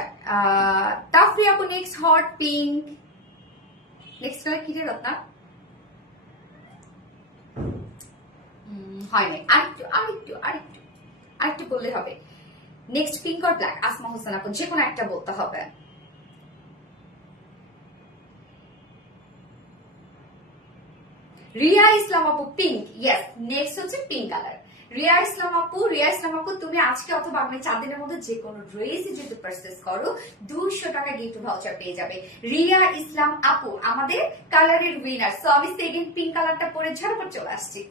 তাফরিয়া আপু next hot pink. Next colour কি রে রত্না? হয় নাই, আরেকটু আরেকটু আরেকটু আরেকটু বললে হবে। নেক্সট পিঙ্ক আর ব্ল্যাক। আসমা হোসেন আপু যে কোনো একটা বলতে হবে। রিয়া ইসলাম আপু পিঙ্ক, ইয়েস। নেক্সট হচ্ছে পিঙ্ক কালার। রিয়া ইসলাম আপু, রিয়া ইসলাম আপু তুমি আজকে অথবা আগামী 4 দিনের মধ্যে যে কোনো ড্রেস যদি পারচেজ করো 200 টাকা গিফট ভাউচার পেয়ে যাবে। রিয়া ইসলাম আপু আমাদের কালারের উইনার। সো আমি সেকেন্ড পিঙ্ক কালারটা পরে ঝটপট চলে আসছি।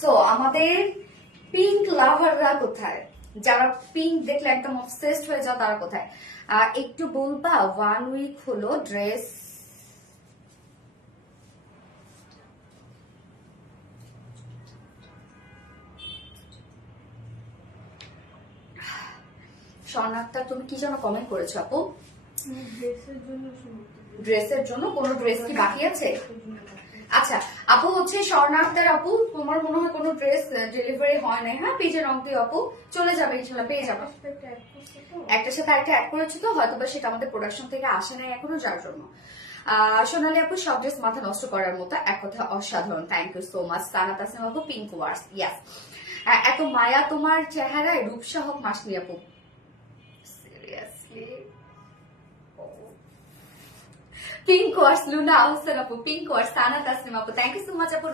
সো আমাদের পিঙ্ক তারা কোথায়? যারা পিঙ্ক দেখলে একদম অবসেসড হয়ে যাও তারা কোথায়? একটু বলবা 1 উইক হলো ড্রেস স্বর্ণাক্তার তুমি কি যেন কমেন্ট করেছো আপু? ড্রেসের জন্য কোনো ড্রেস কি বাকি আছে? আচ্ছা আপু হচ্ছে স্বর্ণাক্তার আপু, তোমার মনে হয় কোনো ড্রেস ডেলিভারি হয় নাই। হ্যাঁ পেজে নক দিও আপু, চলে যাবে ইনশাআল্লাহ, পেয়ে যাবে। একটার সাথে আরেকটা অ্যাড করেছো তো, হয়তো বা সেটা আমাদের প্রোডাকশন থেকে আসে নাই এখনো, যার জন্য। সোনালি আপু সব ড্রেস মাথা নষ্ট করার মতো, এক কথা অসাধারণ। Thank you so much. Sana Tasnim আপু পিঙ্ক ওয়ার্স, ইয়াস। এত মায়া তোমার চেহারায়, রূপসা হোক মাসনি আপু। সিরিয়াসলি পিঙ্ক ওয়ার্স, লুনা আহসান আপু পিঙ্ক ওয়ার্স, সানা তাসনিম আপু থ্যাংক ইউ সো মাচ আপু।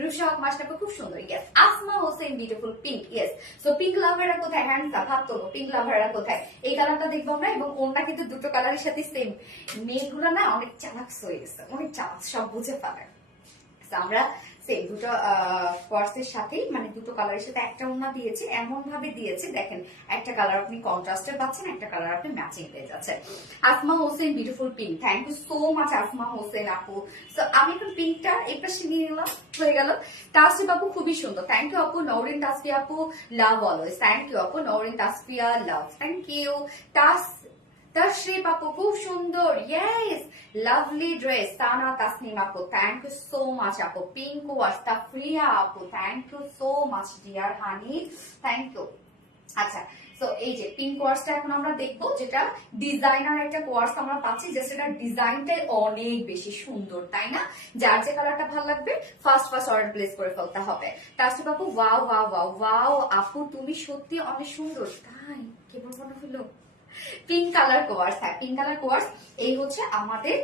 রূপসা হোক মাসনি আপু খুব সুন্দর, yes. Asma Hossain beautiful pink, yes. So pink লাভাররা কোথায়? হ্যান্ডস আপ, হাত তোলো। পিঙ্ক লাভাররা কোথায়? এই কালারটা দেখবো আমরা, এবং ওটা কিন্তু দুটো কালারের সাথে সেম। মেয়েগুলো না অনেক চালাক হয়ে গেছে, অনেক চালাক, সব বুঝে পাবে। আমরা সেম দুটো কোয়ার্সের সাথেই, মানে দুটো কালারের সাথে একটা ওড়না দিয়েছি, এমন ভাবে দিয়েছি দেখেন, একটা কালার আপনি কন্ট্রাস্টে পাচ্ছেন, একটা কালার আপনি ম্যাচিং পেয়ে যাচ্ছে। Asma Hossain beautiful pink, thank you so much Asma Hossain আপু। সো আমি এখন পিঙ্কটা এই পাশে নিয়ে নিলাম, হয়ে গেল। তাসফিয়া আপু খুবই সুন্দর, থ্যাংক ইউ আপু। নওরিন তাসফিয়া আপু লাভ অলওয়েজ, থ্যাংক ইউ আপু। Nowrin Tasfia love, thank you. Tashrif আপু খুব সুন্দর, yes. Lovely dress, Sana Tasnim আপু থ্যাংক ইউ সো মাচ আপু। পিঙ্ক ওয়াশ, তাফরিয়া আপু thank you so much dear honey, thank you. আচ্ছা তো এই যে পিঙ্ক কোয়ার্সটা এখন আমরা দেখবো, যেটা ডিজাইনার একটা কোয়ার্স আমরা পাচ্ছি, জাস্ট এটা ডিজাইনটাই অনেক বেশি সুন্দর, তাই না? যার যে কালারটা ভালো লাগবে ফার্স্ট অর্ডার প্লেস করে ফেলতে হবে। তাসরিফ আপু ওয়াও ওয়াও ওয়াও ওয়াও আপু তুমি সত্যি অনেক সুন্দর, তাই কেমন মনে হলো? পিঙ্ক কালার কোয়ার্স, হ্যাঁ পিঙ্ক কালার কোয়ার্স। এই হচ্ছে আমাদের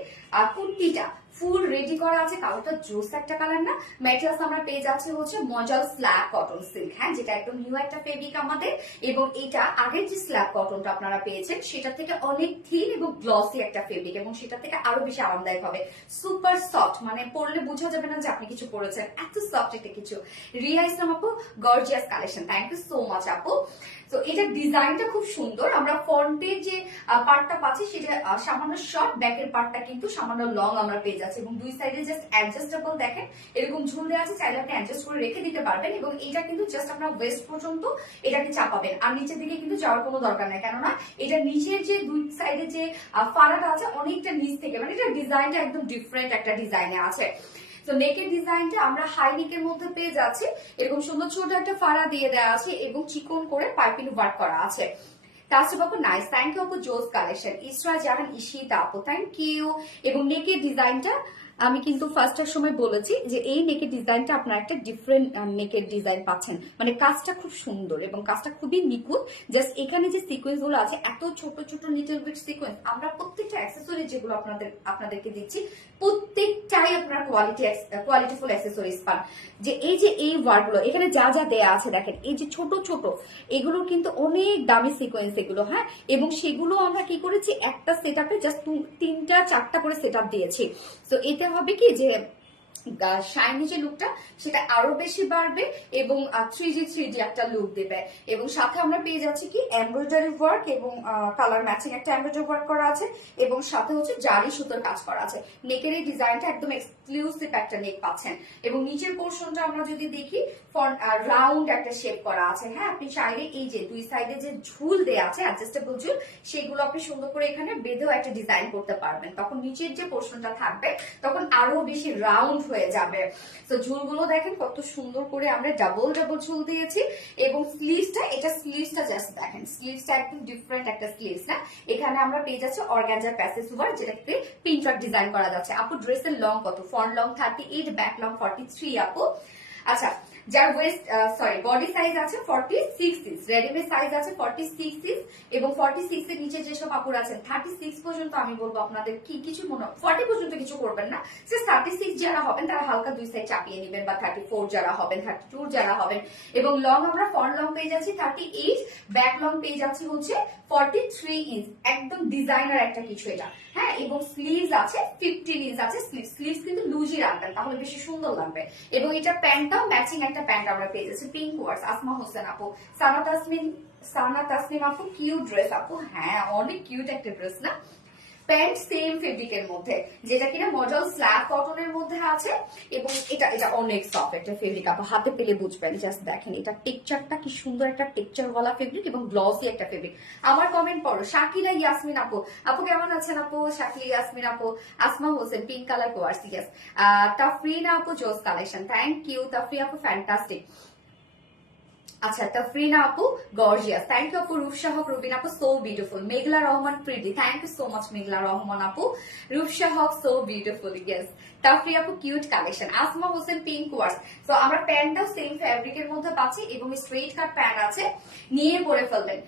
কুর্তিটা ফুল রেডি করা আছে, কালারটা জোস একটা কালার না? ম্যাটেরিয়ালস আমরা পেয়ে যাচ্ছে হচ্ছে মজাল স্ল্যাব কটন সিল্ক, হ্যাঁ যেটা একদম নিউ একটা ফেব্রিক আমাদের, এবং এটা আগের যে স্ল্যাব কটনটা আপনারা পেয়েছেন সেটা থেকে অনেক থিন এবং গ্লসি একটা ফেব্রিক, এবং সেটা থেকে আরো বেশি আরামদায়ক হবে। সুপার সফট, মানে পরলে বোঝা যাবে না যে আপনি কিছু পরেছেন, এত সফট একটা কিছু। রিয়া ইসলাম আপু gorgeous collection, thank you so much আপু। তো এটা ডিজাইনটা খুব সুন্দর। আমরা ফ্রন্টের যে পার্টটা পাচ্ছি সেটা সামান্য শর্ট, ব্যাকের পার্টটা কিন্তু সামান্য লং আমরা পেয়ে যাচ্ছি, এবং দুই সাইডে জাস্ট অ্যাডজাস্টেবল দেখেন এরকম ঝুল দেওয়া আছে, চাইলে আপনি অ্যাডজাস্ট করে রেখে দিতে পারবেন, এবং এটা কিন্তু জাস্ট আপনার ওয়েস্ট পর্যন্ত এটাকে চাপাবেন, আর নিচের দিকে কিন্তু যাওয়ার কোনো দরকার নেই, কেননা এটা নিচের যে দুই সাইডে যে ফাড়াটা আছে অনেকটা নিচ থেকে, মানে এটা ডিজাইনটা একদম ডিফারেন্ট একটা ডিজাইনে আছে। তো নেকের ডিজাইনটা আমরা হাই নেকের মধ্যে পেয়ে যাচ্ছি, এরকম সুন্দর ছোট একটা ফাড়া দিয়ে দেওয়া আছে এবং চিকন করে পাইপিং ওয়ার্ক করা আছে। তাসরিফ আপু নাইস, থ্যাংক ইউ আপু। জোস কালেকশন, ইসরা জাহান ঈশিতা আপু থ্যাংক ইউ। এবং নেকের ডিজাইনটা আমি কিন্তু ফার্স্টের সময় বলেছি যে এই নেকের ডিজাইনটা আপনারা একটা ডিফারেন্ট নেকের ডিজাইন পাচ্ছেন, মানে কাজটা খুব সুন্দর এবং কাজটা খুবই নিখুঁত। জাস্ট এখানে যে সিকোয়েন্স গুলো আছে, এত ছোট ছোট লিটল বিট সিকোয়েন্স, আমরা প্রত্যেকটা অ্যাক্সেসরি যেগুলো আপনাদেরকে দিচ্ছি প্রত্যেকটাই আপনার কোয়ালিটিফুল অ্যাক্সেসরিজ পান। যে এই ওয়ার্ড গুলো এখানে যা যা দেয়া আছে দেখেন, এই যে ছোট ছোট এগুলো কিন্তু অনেক দামি সিকোয়েন্স এগুলো, হ্যাঁ। এবং সেগুলো আমরা কি করেছি, একটা সেট আপে জাস্ট 3-4টা করে সেট আপ দিয়েছি। তো এতে হবে কি যে শাইনি যে লুকটা সেটা আরো বেশি বাড়বে, এবং 3D একটা লুক দেবে। এবং সাথে আমরা পেয়ে যাচ্ছি কি এমব্রয়ডারি ওয়ার্ক, এবং কালার ম্যাচিং একটা এমব্রয়ডারি ওয়ার্ক করা আছে, এবং সাথে হচ্ছে জারি সুতোর কাজ করা আছে। নেকের এই ডিজাইনটা একদম এক্সক্লুসিভ একটা নেক পাচ্ছেন, এবং নিচের পোর্শনটা আমরা যদি দেখি রাউন্ড একটা শেপ করা আছে, হ্যাঁ। আপনি চাইলে এই যে দুই সাইডে যে ঝুল দেয়া আছে অ্যাডজাস্টেবল ঝুল, সেগুলো আপনি সুন্দর করে এখানে বেঁধেও একটা ডিজাইন করতে পারবেন, তখন নিচের যে পোর্শনটা থাকবে তখন আরো বেশি রাউন্ড হয়ে যাবে। তো ঝুলগুলো দেখেন কত সুন্দর করে আমরা ডাবল ঝুল দিয়েছি, এবং স্লিভসটা জাস্ট দেখেন, স্লিভসটা একদম ডিফারেন্ট একটা স্লিভস না। এখানে আমরা পেয়ে যাচ্ছি অর্গানজার প্যাসেজ ওভার, যেটাকে প্রিন্টার ডিজাইন করা যাচ্ছে। আপু ড্রেসের লং কত? ফ্রন্ট লং 38, ব্যাক লং 43 আপু। আচ্ছা যার ওয়েস্ট বডি সাইজ আছে 46 রেডিমেড সাইজ আছে 46 এবং 46 এর নিচে যেসব আপুর আছেন 36 পর্যন্ত, আমি বলবো আপনাদের কি কিছু মনে 40 পর্যন্ত কিছু করবেন না, জাস্ট 36 যারা হবেন তারা হালকা দুই সাইড চাপিয়ে নেবেন, বা 34 যারা হবেন, 32 যারা হবেন। এবং লং আমরা ফ্রন্ট লং পেয়ে যাচ্ছি 38, ব্যাক লং পেয়ে যাচ্ছি হচ্ছে 43 ইঞ্চ, একদম ডিজাইনার একটা কিছু এটা, হ্যাঁ। এবং স্লিভস আছে 15 ইঞ্চ আছে, স্লিভস কিন্তু লুজই রাখবেন তাহলে বেশি সুন্দর লাগবে। এবং এটা প্যান্টটাও ম্যাচিং একটা একটা প্যান্ট আমরা পেয়ে যাচ্ছি পিঙ্ক ওয়ার্স, আসমা হোসেন আপু, সানা তাসনিম আপু কিউট ড্রেস আপু, হ্যাঁ অনেক কিউট একটা ড্রেস না। প্যান্ট সেম ফেব্রিকের মধ্যে, যেটা কিনা মডেল স্ল্যাব কটনের মধ্যে আছে, এবং এটা এটা অনেক সফট একটা ফেব্রিক আপু, হাতে পেলে বুঝবেন। জাস্ট দেখেন এটা টেক্সচারটা কি সুন্দর, একটা টেক্সচার ওয়ালা ফেব্রিক এবং গ্লসি একটা ফেব্রিক। আমার কমেন্ট পড়ো, শাকিলা ইয়াসমিন আপু, আপু কেমন আছেন আপু? শাকিলা ইয়াসমিন আপু, আসমা হোসেন পিঙ্ক কালার কোয়ার্স, ইয়েস। তাফরিনা আপু জোস কালেকশন, থ্যাংক ইউ তাফরি আপু, ফ্যান্টাস্টিক। আচ্ছা তাফরিনা আপু গর্জিয়াস, থ্যাংক ইউ আপু। রূপসাহক রুবিন আপু so beautiful. Meghla Rahman Priti, thank you so much Meghla Rahman আপু। রূপসাহক সো বিউটিফুল, ইয়েস। তাফরি আপু cute collection. Asma Hossain pink ওয়ার্স। তো আমরা প্যান্টটাও সেম ফ্যাব্রিকের মধ্যে পাচ্ছি এবং স্ট্রেট কাট প্যান্ট আছে, নিয়ে পরে ফেলবেন।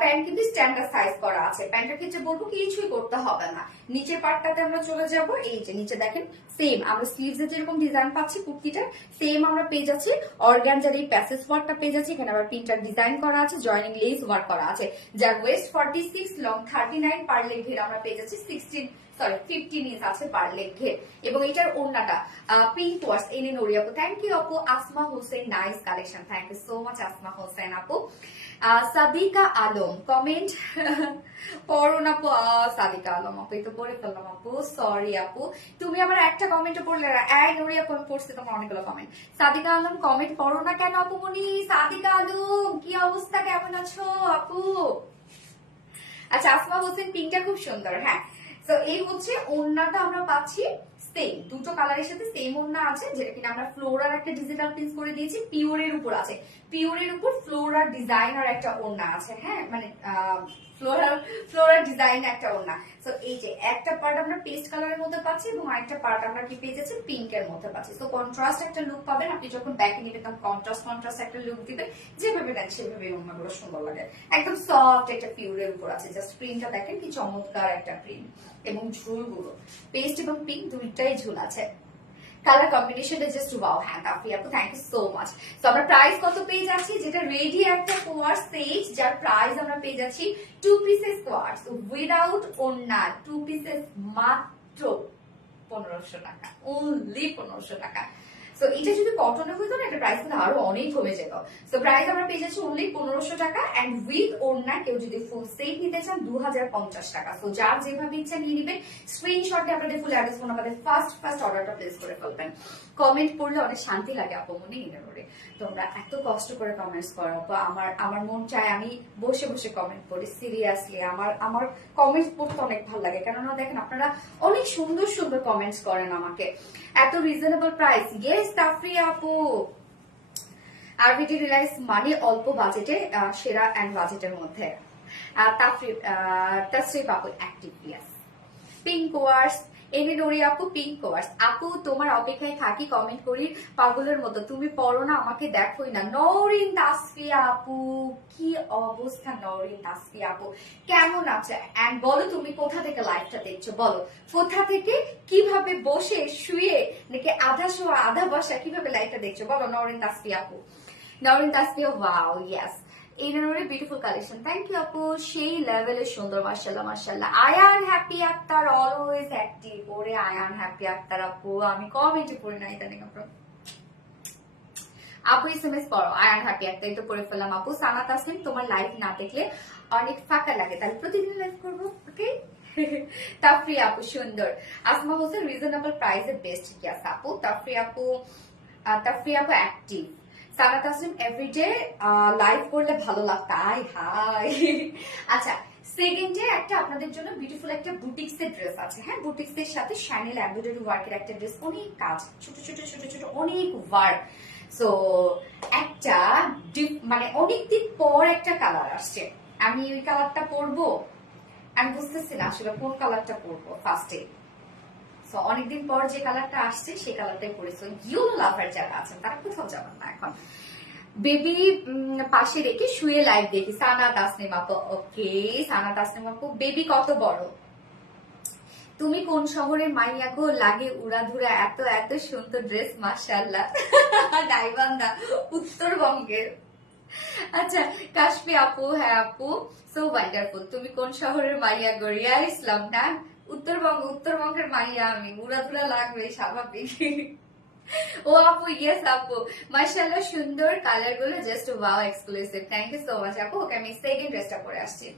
প্যান্ট কিন্তু স্ট্যান্ডার্ড সাইজ করা আছে। প্যান্টের ক্ষেত্রে বলবো কিছুই করতে হবে না। নিচের পার্টটাতে আমরা চলে যাব, এই যে নিচে দেখেন সেম আমরা স্লিভস এ যেরকম ডিজাইন পাচ্ছি কুর্তিটা, সেম আমরা পেয়ে যাচ্ছি অর্গানজার এই প্যাসেজ ওয়ার্কটা পেয়ে যাচ্ছি। এখানে আবার প্রিন্টার ডিজাইন করা আছে, জয়েনিং লেস ওয়ার্ক করা আছে, যার ওয়েস্ট 46, লং 39, পার লেগ ঘের আমরা পেয়ে যাচ্ছি 15 ইঞ্চ আছে পার লেগ ঘের। এবং এটার ওড়নাটা পিঙ্ক ওয়ার্স, এনে নড়ি আপু, থ্যাংক ইউ আপু। Asma Hossain nice collection, thank you so much Asma Hossain আপু। সাদিকা আলম কমেন্ট পড়ো না আপু। সাদিকা আলম আপু এই তো পড়ে ফেললাম আপু, সরি আপু। তুমি আমার একটা কমেন্টও পড়লে না। এই নুরি আপু আমি পড়ছি তোমার অনেকগুলো কমেন্ট। সাদিকা আলম কমেন্ট পড়ো না কেন আপু মনি? সাদিকা আলম কি অবস্থা, কেমন আছো আপু? আচ্ছা আসমা হোসেন পিঙ্কটা খুব সুন্দর, হ্যাঁ। তো এই হচ্ছে ওড়নাটা আমরা পাচ্ছি সেম, দুটো কালারের সাথে সেম ওড়না আছে, যেটা কিনা আমরা ফ্লোরার একটা ডিজিটাল প্রিন্ট করে দিয়েছি, পিওরের উপর আছে, পিওরের উপর ফ্লোরার ডিজাইনার একটা ওড়না আছে, হ্যাঁ মানে ফ্লোরার ডিজাইন একটা ওড়না। সো এই যে একটা পার্ট আমরা পেস্ট কালারের মধ্যে পাচ্ছি এবং আরেকটা পার্ট আমরা কি পেয়ে যাচ্ছি পিঙ্কের মধ্যে পাচ্ছি। সো কন্ট্রাস্ট একটা লুক পাবেন আপনি যখন ব্যাকে নিবেন, তখন কন্ট্রাস্ট একটা লুক দিবে, যেভাবে দেন সেভাবে ওড়নাগুলো সুন্দর লাগে। একদম সফট একটা পিওরের উপর আছে, জাস্ট প্রিন্টটা দেখেন কি চমৎকার একটা প্রিন্ট, এবং ঝুলগুলো পেস্ট এবং পিঙ্ক দুইটাই ঝুল আছে। কালার কম্বিনেশনটা জাস্ট ওয়াও। হ্যাঁ তাফরি আপু থ্যাংক ইউ সো মাচ। তো আমরা প্রাইস কত পেয়ে যাচ্ছি? যেটা রেডি একটা কোয়ার্স সেট, যার প্রাইস আমরা পেয়ে যাচ্ছি 2 পিসেস কোয়ার্স উইদাউট ওড়না, 2 পিসেস মাত্র 1500 টাকা, অনলি 1500 টাকা। সো এটা যদি কটনে হইতো না, এটা প্রাইস কিন্তু আরো অনেক কমে যেত। সো প্রাইস আমরা পেয়ে যাচ্ছি অনলি 1500 টাকা, এন্ড উইথ ওড়না। কেউ যদি ফুল সেট নিতে চান 2050 টাকা। সো যার যেভাবে ইচ্ছা নিয়ে নিবেন, স্ক্রিনশটে আপনাদের ফুল অ্যাড্রেস ফোন আমাদের ফার্স্ট অর্ডারটা প্লেস করে ফেলবেন। কমেন্ট পড়লে অনেক শান্তি লাগে আপু মনে করে, তোমরা এত কষ্ট করে কমেন্টস করো আপু, আমার মন চায় আমি বসে বসে কমেন্ট পড়ি। সিরিয়াসলি আমার কমেন্টস পড়তে অনেক ভালো লাগে, কেননা দেখেন আপনারা অনেক সুন্দর সুন্দর কমেন্টস করেন আমাকে। এত রিজনেবল প্রাইস, ইয়েস তাফরি আপু। আরবিটি রিলাইজ মানে অল্প বাজেটে সেরা এন্ড বাজেটের মধ্যে। তাসরিফ আপু অ্যাক্টিভ, ইয়েস। পিঙ্ক ওয়ার্স, এমনি নড়ি আপু পিঙ্ক কোয়ার্স। আপু তোমার অপেক্ষায় থাকি, কমেন্ট করি পাগলের মতো, তুমি পড়ো না আমাকে দেখোই না। নওরিন তাসফিয়া আপু কি অবস্থা? নওরিন তাসফিয়া আপু কেমন আছে? এন্ড বলো তুমি কোথা থেকে লাইভটা দেখছো, বলো কোথা থেকে, কিভাবে বসে শুয়ে নাকি আধা শোয়া আধা বসা কিভাবে লাইভটা দেখছো বলো নওরিন তাসফিয়া আপু। Nowrin Tasfia wow, yes. Beautiful collection, thank you আপু। সেই লেভেলে সুন্দর, মার্শাল্লাহ মার্শাল্লাহ। Ayan Happy Akter always active. ওরে আয়ান হ্যাপি আক্তার আপু আমি কমেন্টে পড়ি না ইদানিং আপু এসএমএস পড়ো। আয়ান হ্যাপি আক্তার তো পড়ে ফেললাম আপু। সানা তাসলিম তোমার লাইভ না দেখলে অনেক ফাঁকা লাগে, তাহলে প্রতিদিন লাইভ করবো, ওকে। তাফরি আপু সুন্দর। আসমা হোসেন রিজনেবল প্রাইসে বেস্ট কি আছে আপু? তাফরি আপু অ্যাক্টিভ। সানা তাসলিম এভরিডে লাইভ করলে ভালো লাগতো, আই হাই। আচ্ছা সেকেন্ডে একটা আপনাদের জন্য বিউটিফুল একটা বুটিক্স এর ড্রেস আছে, হ্যাঁ বুটিক্স এর সাথে শ্যানেল এমব্রয়ডারি ওয়ার্কের একটা ড্রেস, অনেক কাজ, ছোট ছোট ছোট ছোট অনেক ওয়ার্ক। সো একটা মানে অনেকদিন পর একটা কালার আসছে, আমি ওই কালারটা পরবো, আমি বুঝতেছি না আসলে কোন কালারটা পরবো ফার্স্টে। সো অনেকদিন পর যে কালারটা আসছে সেই কালারটাই পরেছি। ইউনো লাভার যারা আছেন তারা কোথাও যাবেন না এখন। বেবি পাশে রেখে শুয়ে লাইভ দেখি। সানা তাসনিম আপু, ওকে সানা তাসনিম আপু। বেবি কত বড়? তুমি কোন শহরের মাইয়া গো, লাগে উড়াধুরা, এত এত সুন্দর ড্রেস, মাশাআল্লাহ। গাইবান্ধা, উত্তরবঙ্গের। আচ্ছা কাশফি আপু, হ্যাঁ আপু সো ওয়ান্ডারফুল। তুমি কোন শহরের মাইয়া গো? রিয়া ইসলাম না, উত্তরবঙ্গের মাইয়া আমি, উড়াধুরা লাগবে স্বাভাবিক। ও আপু, ইয়েস আপু, মাশাআল্লাহ সুন্দর কালার গুলো, just wow exclusive. Thank you so much আপু। ওকে, আমি সেকেন্ড ড্রেসটা পরে আসছি।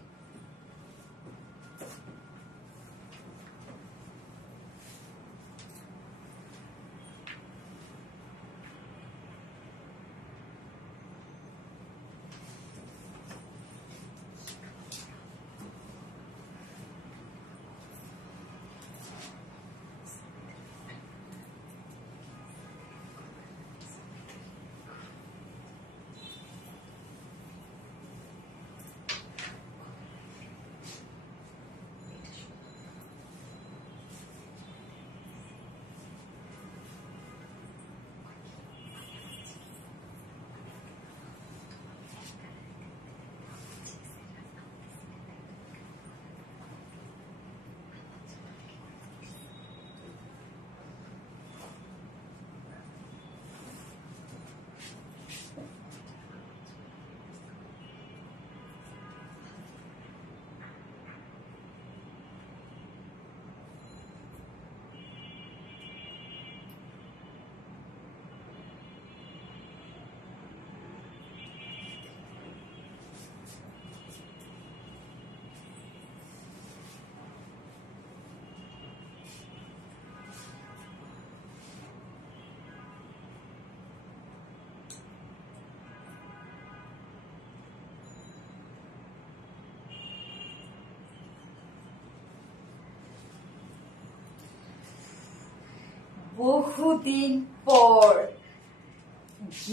বহুদিন পর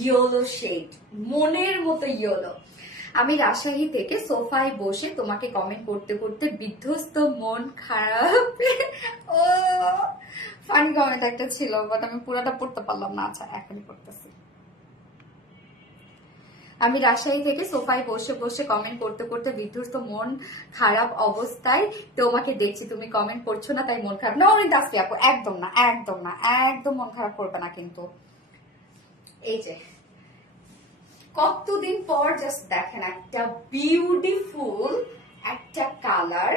ইয়েলো শেড, মনের মতো ইয়েলো। আমি রাজশাহী থেকে সোফায় বসে তোমাকে কমেন্ট করতে করতে বিধ্বস্ত, মন খারাপ। ও ফানি কমেন্ট একটা ছিল, বাট আমি পুরাটা পড়তে পারলাম না। আচ্ছা, এখনই পড়তেছি। আমি রাজশাহী থেকে সোফায় বসে বসে কমেন্ট করতে করতে বিধ্বস্ত, মন খারাপ অবস্থায় তোমাকে দেখছি, তুমি কমেন্ট করছো না তাই মন খারাপ। না দাসি আপু, একদম না, একদম না, একদম মন খারাপ করবে না কিন্তু। এই যে কতদিন পর জাস্ট দেখেন, একটা বিউটিফুল একটা কালার,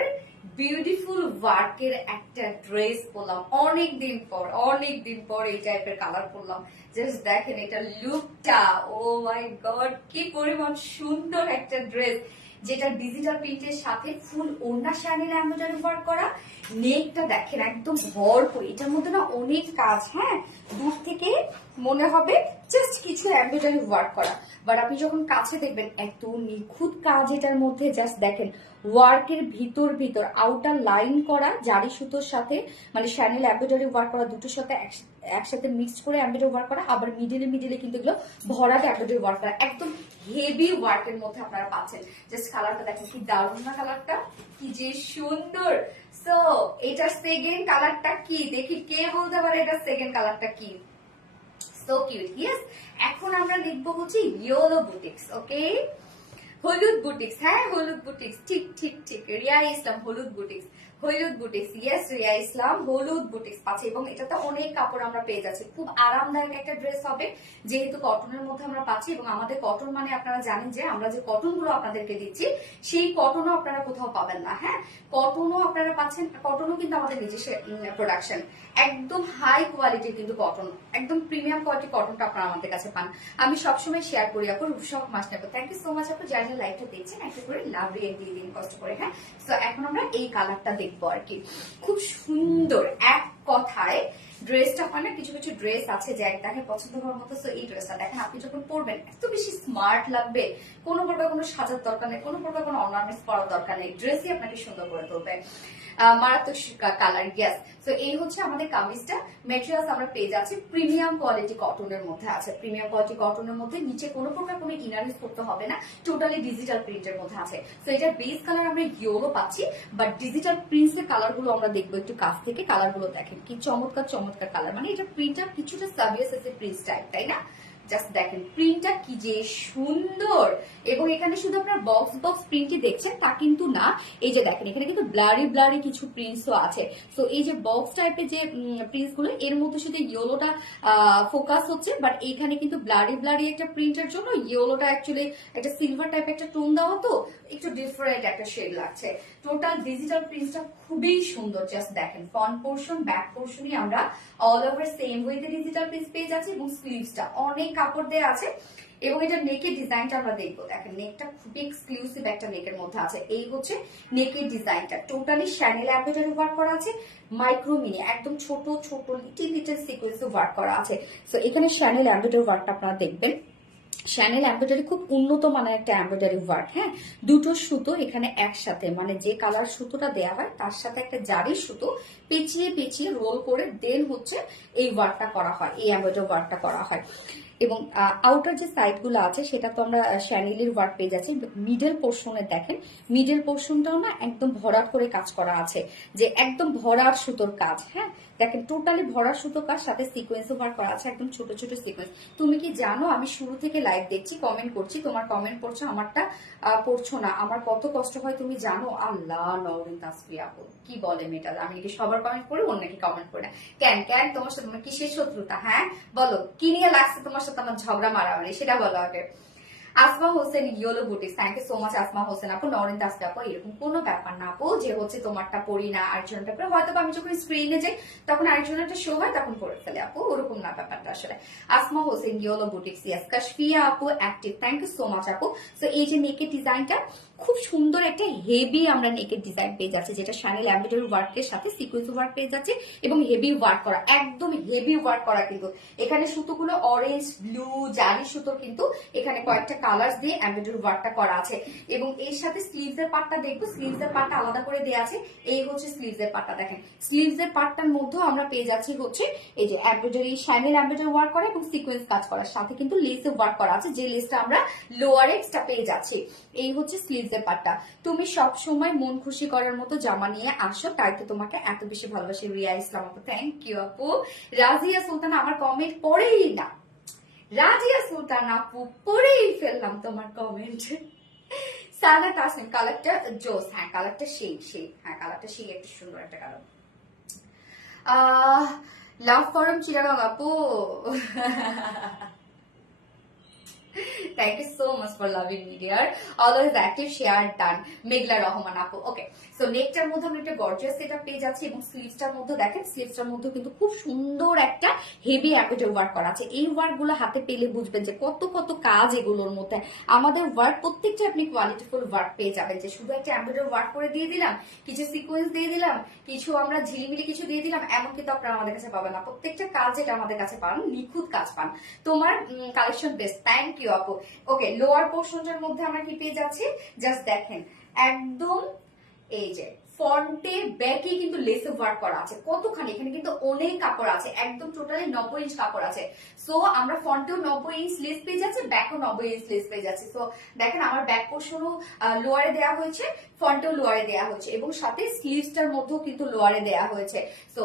বিউটিফুল ওয়ার্কের একটা ড্রেস পরলাম অনেক দিন পর এই টাইপের কালার পরলাম। জাস্ট দেখেন এটা লুকটা, ও মাই গড, কি পরিমাণ সুন্দর একটা ড্রেস, যেটা ডিজিটাল প্রিন্টের সাথে ফুল ওড়না শাড়ির এমব্রয়ডারি ওয়ার্ক করা। নেকটা দেখেন একদম ভরপুর, এটার মধ্যে না অনেক কাজ। হ্যাঁ, দূর থেকে মনে হবে জাস্ট কিছু এমব্রয়ডারি ওয়ার্ক করা, বাট আপনি যখন কাছে দেখবেন এত নিখুঁত কাজ এটার মধ্যে। জাস্ট দেখেন ওয়ার্কের ভিতর আউটার লাইন করা জারি সুতোর সাথে, মানে শ্যানেল এমব্রয়ডারি ওয়ার্ক করা, দুটোর সাথে একসাথে মিক্স করে এমব্রয়ডারি ওয়ার্ক করা, আবার মিডিলে কিন্তু এগুলো ভরাট এমব্রয়ডারি ওয়ার্ক করা, একদম হেভি ওয়ার্কের মধ্যে আপনারা পাচ্ছেন। জাস্ট কালারটা দেখেন কি দারুণ না, কালারটা কি যে সুন্দর। সো এটার সেকেন্ড কালারটা কি দেখি, কে বলতে পারে এটা সেকেন্ড কালারটা কি? So cute. ইয়েস, এখন আমরা লিখবো হচ্ছে ইয়েলো বুটিক্স। ওকে, হলুদ বুটিক্স। হ্যাঁ, হলুদ বুটিক্স, ঠিক। রিয়া ইসলাম, হলুদ বুটিক্স। ইয়েস, রিয়া ইসলাম হলুদ বুটিক্স পাচ্ছে, এবং এটাতে অনেক কাপড় আমরা পেয়ে যাচ্ছি। খুব আরামদায়ক একটা ড্রেস হবে, যেহেতু কটনের মধ্যে আমরা পাচ্ছি, এবং আমাদের কটন মানে আপনারা জানেন যে আমরা যে কটন গুলো আপনাদেরকে দিচ্ছি সেই কটনও আপনারা কোথাও পাবেন না। হ্যাঁ, কটনও আপনারা পাচ্ছেন, কটনও কিন্তু আমাদের নিজস্ব প্রোডাকশন, একদম হাই কোয়ালিটির কিন্তু কটন, একদম প্রিমিয়াম কোয়ালিটি কটনটা আপনারা আমাদের কাছে পান। আমি সবসময় শেয়ার করি আপু, রূপসহ মাসনাপু। থ্যাংক ইউ সো মাচ আপু, যারা লাইভটা দেখছেন একটা করে লাভ রিয়েক্ট দিয়ে দিন কষ্ট করে। হ্যাঁ, তো এখন আমরা এই কালারটা দেখবো আর কি, খুব সুন্দর। এক কথায় ড্রেসটা হয় না, কিছু কিছু ড্রেস আছে যে একটাকে পছন্দ করার মতো। তো এই ড্রেসটা দেখেন, আপনি যখন পরবেন এত বেশি স্মার্ট লাগবে, কোনো প্রকার কোনো সাজার দরকার নেই, কোনো প্রকার কোনো অর্নামেন্টস করার দরকার নেই, ড্রেসই আপনাকে সুন্দর করে তুলবে। মারাত্মক কালার। ইয়েস, তো এই হচ্ছে আমাদের কামিজটা। মেটেরিয়ালস আমরা পেয়ে যাচ্ছি প্রিমিয়াম কোয়ালিটি কটনের মধ্যে আছে, প্রিমিয়াম কোয়ালিটি কটনের মধ্যে, নিচে কোনো প্রকার কোনো ইনার ইউজ করতে হবে না, টোটালি ডিজিটাল প্রিন্টের মধ্যে আছে। তো এটার বেস কালার আমরা ইয়েলো পাচ্ছি, বাট ডিজিটাল প্রিন্টের কালার গুলো আমরা দেখবো একটু কাছ থেকে। কালার গুলো দেখেন কি চমৎকার কালার, মানে এটা প্রিন্টার কিছুটা সাবিয়াস প্রিন্ট টাইপ, তাই না? জাস্ট দেখেন প্রিন্টটা কি যে সুন্দর। এবং এখানে শুধু আপনার বক্স বক্স প্রিন্টই দেখছেন তা কিন্তু না, এই যে দেখেন এখানে কিন্তু ব্লারি ব্লারি কিছু প্রিন্টসও আছে। তো এই যে বক্স টাইপের যে প্রিন্টস গুলো এর মধ্যে শুধু ইয়েলোটা ফোকাস হচ্ছে, বাট এইখানে কিন্তু ব্লারি ব্লারি একটা প্রিন্টের জন্য ইয়েলোটা অ্যাকচুয়ালি একটা সিলভার টাইপ একটা টোন দেওয়া, তো একটু ডিফারেন্ট একটা শেড লাগছে। টোটাল ডিজিটাল প্রিন্টটা খুবই সুন্দর। জাস্ট দেখেন ফ্রন্ট পোর্শন ব্যাক পোর্শনই আমরা অল ওভার সেম ওয়েতে ডিজিটাল প্রিন্ট পেয়ে যাচ্ছি এবং স্লিভসটা অনেক কাপড় দেওয়া আছে। এবং এটা নেকের ডিজাইনটা আমরা দেখবো, দেখেন নেকটা খুবই এক্সক্লুসিভ একটা নেকের মধ্যে আছে। এই হচ্ছে নেকের ডিজাইনটা, টোটালি শ্যানেল এমব্রয়ডারি ওয়ার্ক করা আছে, মাইক্রো মিনি একদম ছোট ছোট লিটিল লিটিল সিকোয়েন্সে ওয়ার্ক করা আছে। সো এখানে শ্যানেল এমব্রয়ডারি ওয়ার্কটা আপনারা দেখবেন। শ্যানেল এমব্রয়ডারি খুব উন্নত মানের একটা এমব্রয়ডারি ওয়ার্ক। হ্যাঁ, দুটো সুতো এখানে একসাথে, মানে যে কালার সুতোটা দেওয়া হয় তার সাথে একটা জারি সুতো পেঁচিয়ে পেঁচিয়ে রোল করে দেন হচ্ছে এই ওয়ার্কটা করা হয়, এই এমব্রয়ডারি ওয়ার্কটা করা হয়। এবং আউটার যে সাইড গুলো আছে সেটা তো আমরা শ্যানেলের ওয়ার্ক পেয়ে যাচ্ছি। মিডল পোর্শনে দেখেন, মিডল পোর্শনটাও না একদম ভরাট করে কাজ করা আছে, যে একদম ভরাট সুতোর কাজ। হ্যাঁ দেখেন টোটালি ভরাট সুতো কাজ, সাথে সিকোয়েন্সও ওয়ার্ক করা আছে, একদম ছোট ছোট সিকোয়েন্স। তুমি কি জানো আমি শুরু থেকে লাইভ দেখছি, কমেন্ট করছি, তোমার কমেন্ট পড়ছো, আমারটা পড়ছো না, আমার কত কষ্ট হয় তুমি জানো? আল্লাহ, নওরিন তাসফিয়া আপু কি বলে মেয়েটা, আমি নাকি সবার কমেন্ট পড়ি, অন্য নাকি কমেন্ট পড়ি না? কেন কেন তোমার সাথে তোমার কিসের শত্রুতা? হ্যাঁ বলো, কি নিয়ে লাগছে তোমার সাথে আমার ঝগড়া মারামারি, সেটা বলো আগে। Asma Hossain yellow boutiques, thank you so much Asma Hossain আপু। নরেন দাস আপু, এরকম কোনো ব্যাপার না আপু যে হচ্ছে তোমারটা পড়ি না আরেকজনটা পরে, হয়তো আমি যখন স্ক্রিনে যাই তখন আরেকজনটা শো হয় তখন পড়ে ফেলে আপু, ওরকম না ব্যাপারটা আসলে। Asma Hossain yellow boutiques, yes. Kashfia আপু active, thank you so much আপু। সো এই যে নেকের ডিজাইনটা খুব সুন্দর একটা হেভি আমরা নেকের ডিজাইন পেয়ে যাচ্ছি, যেটা শ্যানেল এমব্রয়ডারি ওয়ার্কের সাথে সিকোয়েন্স ওয়ার্ক পেয়ে যাচ্ছে এবং হেভি ওয়ার্ক করা, একদম হেভি ওয়ার্ক করা। কিন্তু এখানে সুতোগুলো অরেঞ্জ ব্লু জারি সুতো, কিন্তু এখানে কয়েকটা কালার দিয়ে এমব্রয়ডারি ওয়ার্কটা করা আছে। এবং এর সাথে স্লিভস এর পার্টটা দেখবো, স্লিভস এর পার্টটা আলাদা করে দেওয়া আছে। এই হচ্ছে স্লিভস এর পার্টটা, দেখেন স্লিভস এর পার্টটার মধ্যেও আমরা পেয়ে যাচ্ছি হচ্ছে এই যে এমব্রয়ডারি, শ্যানেল এমব্রয়ডারি ওয়ার্ক করা এবং সিকোয়েন্স কাজ করার সাথে কিন্তু লেস ওয়ার্ক করা আছে, যে লেসটা আমরা লোয়ার এক্সটা পেয়ে যাচ্ছি। এই হচ্ছে স্লিভস এর পার্টটা। তুমি সব সময় মন খুশি করার মতো জামা নিয়ে আসো, তাই তো তোমাকে এত বেশি ভালোবাসি। রিয়া ইসলাম আপু, থ্যাংক ইউ আপু। রাজিয়া সুলতান আমার কমেন্ট পড়েই না, রাজিয়া সুলতান আপু পড়েই ফেললাম তোমার কমেন্ট। সাদা তাসনিম, কালারটা জোস, হ্যাঁ কালারটা সেই সেই, হ্যাঁ কালারটা সেই একটা সুন্দর একটা কালার। লাভ ফরম চিরাগং আপু, thank you so much for loving me dear, always active, share done. মেঘলা রহমান আপু, ওকে। সো নেকটার মধ্যে আমরা একটা গর্জিয়াস সেটআপ পেয়ে যাচ্ছি এবং স্লিভসটার মধ্যে দেখেন, স্লিভসটার মধ্যে কিন্তু খুব সুন্দর একটা হেভি এমব্রয়ডারি ওয়ার্ক করা আছে। এই ওয়ার্ক গুলো হাতে পেলে বুঝবেন যে কত কত কাজ এগুলোর মধ্যে। আমাদের ওয়ার্ক প্রত্যেকটা আপনি কোয়ালিটিফুল ওয়ার্ক পেয়ে যাবেন, যে শুধু একটা এমব্রয়ডারি ওয়ার্ক করে দিয়ে দিলাম, কিছু সিকোয়েন্স দিয়ে দিলাম, কিছু আমরা ঝিলিমিলি কিছু দিয়ে দিলাম, এমন কিন্তু আপনারা আমাদের কাছে পাবেন না। প্রত্যেকটা কাজ যেটা আমাদের কাছে পান, নিখুঁত কাজ পান। তোমার কালেকশন বেস্ট, থ্যাংক ইউ আপু। ওকে, লোয়ার পোর্শনটার মধ্যে আমরা কি পেয়ে যাচ্ছি, জাস্ট দেখেন একদম এই যে ফ্রন্টে ব্যাকে কিন্তু লেসে ওয়ার্ক করা আছে কতখানি, এখানে কিন্তু অনেক কাপড় আছে, একদম টোটালি 90 ইঞ্চ কাপড় আছে। সো আমরা ফ্রন্টেও 90 ইঞ্চ লেস পেয়ে যাচ্ছি, ব্যাকও 90 ইঞ্চ লেস পেয়ে যাচ্ছি। সো দেখেন আমার ব্যাক পোর্শনও লোয়ারে দেওয়া হয়েছে, ফ্রন্টেও লোয়ারে দেওয়া হয়েছে এবং সাথে স্লিভসটার মধ্যেও কিন্তু লোয়ারে দেওয়া হয়েছে। সো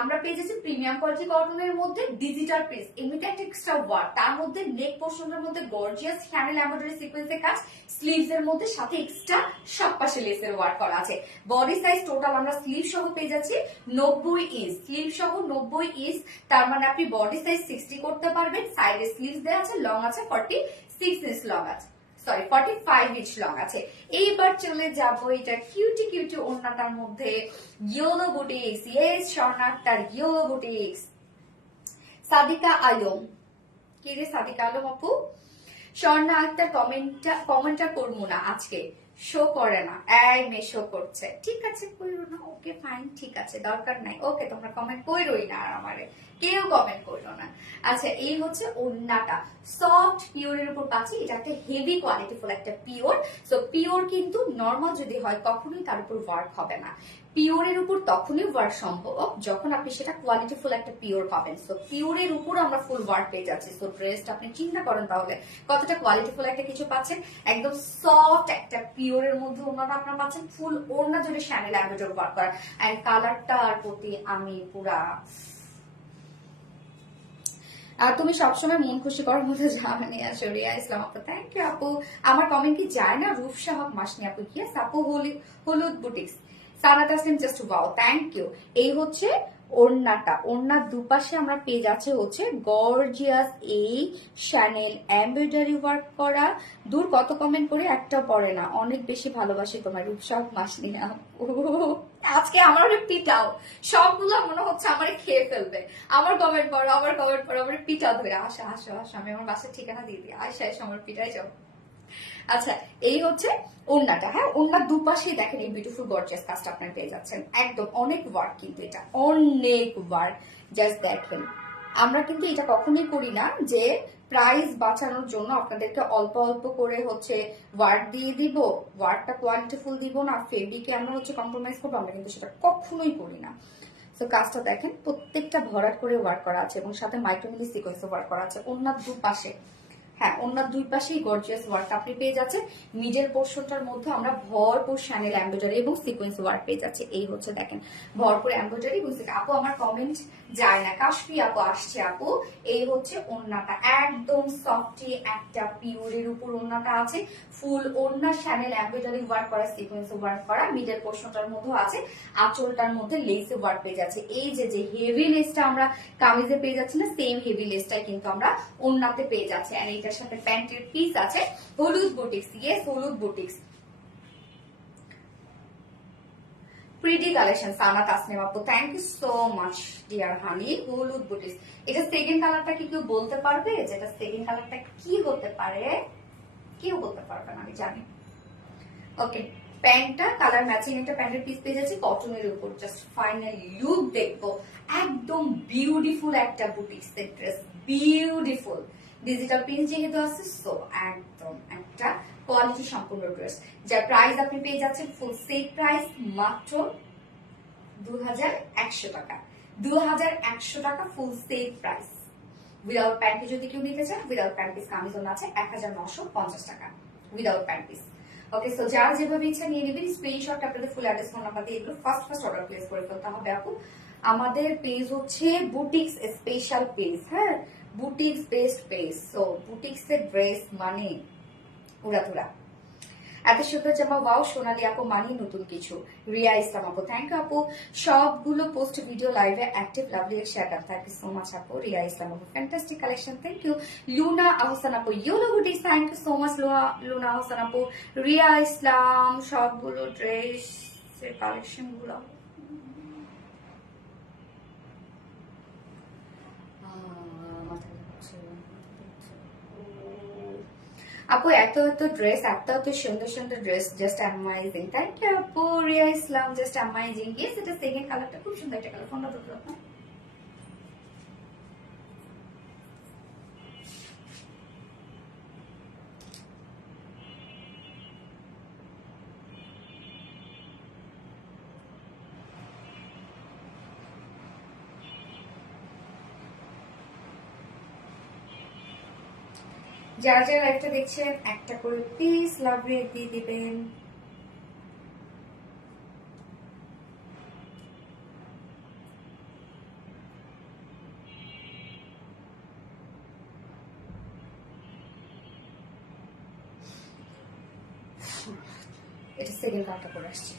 আমরা পেয়ে যাচ্ছি প্রিমিয়াম কোয়ালিটি কটনের মধ্যে ডিজিটাল প্রিন্ট, এমনিতে একটা এক্সট্রা ওয়ার্ক, তার মধ্যে নেক পোর্শনের মধ্যে গর্জিয়াস হ্যান্ডেল এমব্রয়ডারি সিকোয়েন্সের কাজ, স্লিভস এর মধ্যে সাথে এক্সট্রা সব পাশে লেসের ওয়ার্ক করা আছে। বডি সাইজ টোটাল আমরা স্লিভ সহ পেয়ে যাচ্ছি 90 ইঞ্চ, স্লিভ সহ 90 ইঞ্চ, তার মানে আপনি বডি সাইজ 60 করতে পারবেন। সাইডে স্লিভস দেওয়া আছে, লং আছে 46 ইঞ্চ লং আছে, সরি 45 ইঞ্চ লং আছে। এইবার চলে যাব এটা কিউটি কিউটি ওড়নাটার মধ্যে, ইয়েলো বুটিক্স, ইয়েস স্বর্ণাক্তার ইয়েলো বুটিক্স। সাদিকা আলম, কি রে সাদিকা আলম আপু? স্বর্ণা আক্তার কমেন্টটা করবো না আজকে, শো করে না, এই মে শো করছে, ঠিক আছে করবো না, ওকে ফাইন, ঠিক আছে দরকার নাই, ওকে তোমরা কমেন্ট করোই না, আর আমারে কেউ কমেন্ট করলো না। আচ্ছা, এই হচ্ছে ওড়নাটা, সফট পিওরের উপর পাচ্ছি, এটা একটা হেভি কোয়ালিটিফুল একটা পিওর। সো পিওর কিন্তু নর্মাল যদি হয় কখনোই তার উপর ওয়ার্ক হবে না, পিওরের উপর তখনই ওয়ার্ক সম্ভব যখন আপনি সেটা কোয়ালিটিফুল একটা পিওর পাবেন। সো পিওরের উপর আমরা ফুল ওয়ার্ক পেয়ে যাচ্ছি। সো ড্রেসটা আপনি চিন্তা করেন তাহলে কতটা কোয়ালিটিফুল একটা কিছু পাচ্ছেন, একদম সফট একটা পিওরের মধ্যে ওড়নাটা আপনারা পাচ্ছেন, ফুল ওড়না জুড়ে শ্যানেল এমব্রয়ডারি ওয়ার্ক করা, এন্ড কালারটার প্রতি আমি পুরা তুমি সবসময় মন খুশি করার মতো জামা নিয়ে আসো। রিয়া ইসলাম আপু, থ্যাংক ইউ আপু। আমার কমেন্ট কি যায় না? রূপসাহ মাসনি আপু, ইয়েস আপু। হলুদ boutiques, Sanat Aslim, just wow, thank you. এই হচ্ছে ওড়নাটা, ওড়নার দুপাশে আমরা পেয়ে যাচ্ছে হচ্ছে গর্জিয়াস এই শ্যানেল এমব্রয়ডারি ওয়ার্ক করা। দূর কত কমেন্ট করে একটা পড়ে না, অনেক বেশি ভালোবাসি তোমার রূপসাহ মাসনি আপু। আজকে আমার পিটাও, সবগুলো মনে হচ্ছে আমার খেয়ে ফেলবে। আমার কমেন্ট পড়ো, আমার কমেন্ট পড়ো, আমার পিটাও ধরে। আসো আসো আসো, আমি আমার বাসার ঠিকানা দিয়ে দিই, আসা এসে আমার পিটাই যাও। আচ্ছা, এই হচ্ছে ওড়নাটা। হ্যাঁ, ওড়নার দুপাশেই দেখেন এই বিউটিফুল গর্জিয়াস কাজটা আপনার পেয়ে যাচ্ছেন। একদম অনেক ওয়ার্ক, কিন্তু এটা অনেক ওয়ার্ক। জাস্ট দেখেন, আমরা কিন্তু এটা কখনোই করি না যে প্রাইস বাঁচানোর জন্য আপনাদেরকে অল্প অল্প করে হচ্ছে ওয়ার্ক দিয়ে দিব, ওয়ার্কটা কোয়ালিটিফুল দিব না, ফেব্রিকে আমরা হচ্ছে কম্প্রোমাইজ করবো, আমরা কিন্তু সেটা কখনোই করি না। তো কাজটা দেখেন, প্রত্যেকটা ভরাট করে ওয়ার্ক করা আছে এবং সাথে মাইক্রোমিলি সিকোয়েন্সে ওয়ার্ক করা আছে ওড়নার দুপাশে। হ্যাঁ, ওনার দুই পাশেই গর্জিয়াস ওয়ার্ক আপনি পেয়ে যাচ্ছেন। মিডল পোর্শনটার মধ্যে আমরা ভরপুর শ্যানেল এমব্রয়ডারি এবং সিকোয়েন্স ওয়ার্ক পেয়ে যাচ্ছে। এই হচ্ছে দেখেন, ভরপুর এমব্রয়ডারি এবং আপু আমার কমেন্ট যায় না, কাশফি আপু আসছে আপু। এই হচ্ছে ওড়নাটা, একদম সফটি একটা পিওরের উপর ওড়নাটা আছে। ফুল ওড়না শ্যানেল এমব্রয়ডারি ওয়ার্ক করা, সিকোয়েন্স ওয়ার্ক করা, মিডল পোর্শনটার মধ্যে আছে, আঁচলটার মধ্যে লেস ওয়ার্ক পেয়ে যাচ্ছে। এই যে যে হেভি লেসটা আমরা কামিজে পেয়ে যাচ্ছি না, সেম হেভি লেসটাই কিন্তু আমরা ওড়নাতে পেয়ে যাচ্ছি। আর এটার সাথে প্যান্টের পিস আছে হলুদ বুটিক্স, ইয়েস হলুদ boutiques. Pretty collection, Sanat Asnim আপু, thank you so much dear honey. হলুদ বুটিক্স, এটা সেকেন্ড কালারটা কি কেউ বলতে পারবে যেটা সেকেন্ড কালারটা কি হতে পারে? কেউ বলতে পারবে না, আমি জানি। ওকে, প্যান্টটা কালার ম্যাচিং একটা প্যান্টের পিস পেয়ে যাচ্ছি কটনের উপর। জাস্ট ফাইনাল লুক দেখবো, একদম বিউটিফুল একটা boutiques dress, beautiful digital print যেহেতু আছে, সো একদম একটা কোয়ালিটি সম্পূর্ণ ড্রেস, যার প্রাইস আপনি পেয়ে যাচ্ছেন ফুল সেট প্রাইস মাত্র 2100 টাকা। 2100 টাকা full set price. Without pant piece যদি কেউ নিতে চান, উইদাউট প্যান্ট পিস কামিজ আছে 1950 টাকা উইদাউট প্যান্ট পিস। ওকে, সো যারা যেভাবে ইচ্ছা নিয়ে নেবেন, স্ক্রিনশট আপনাদের ফুল অ্যাড্রেস ফোন নাম্বার দিয়ে এগুলো ফার্স্ট অর্ডার প্লেস করে ফেলতে হবে আপু। আমাদের পেজ হচ্ছে বুটিক্স স্পেশাল পেজ, হ্যাঁ, boutiques best page. So boutiques এর ড্রেস মানে উড়াধুরা। এত সুন্দর জামা, ওয়াও সোনালি আপু, মানি নতুন কিছু। রিয়া ইসলাম আপু, থ্যাংক ইউ আপু। সবগুলো পোস্ট ভিডিও লাইভে active lovely share done, thank you so much আপু। রিয়া ইসলাম আপু, fantastic collection, thank you. Luna Ahsan আপু, yellow boutiques, thank you so much Luna Ahsan আপু। রিয়া ইসলাম, সবগুলো ড্রেস কালেকশন গুলো আপু, এত এত ড্রেস, এত এত সুন্দর সুন্দর dress, just amazing, thank you আপু। Riya Islam, just amazing. Yes, এটা সেকেন্ড কালারটা খুব সুন্দর একটা কালার, ফোনটা ধরো না। যারা যারা লাইভটা দেখছেন একটা করে প্লিজ লাভ রেট দিয়ে দিবেন। এটা সেকেন্ড কালারটা করে আসছে।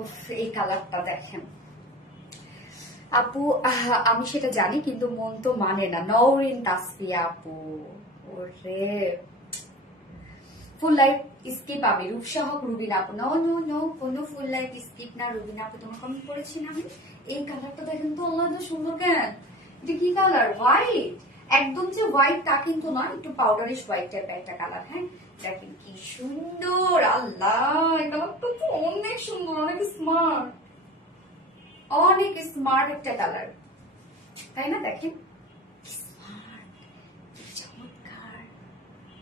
উফ, এই কালারটা দেখেন আপু, আমি সেটা জানি কিন্তু মন তো মানে না। নওরিন তাসফিয়া আপু, ওরে ফুল লাইফ স্কিপ আমি রূপসাহক রুবিনা আপু। নো নো নো, কোনো ফুল লাইফ স্কিপ না রুবিনা আপু, তোমার কমেন্ট করেছি না আমি। এই কালারটা দেখেন তো আল্লাহ সুন্দর কেন। এটা কি কালার? হোয়াইট। একদম যে হোয়াইট তা কিন্তু না, একটু পাউডারিশ হোয়াইট টাইপের একটা কালার। হ্যাঁ দেখেন কি সুন্দর, আল্লাহ এই কালারটা তো অনেক সুন্দর, অনেক স্মার্ট, অনেক স্মার্ট একটা কালার, তাই না? দেখেন স্মার্ট, চমৎকার,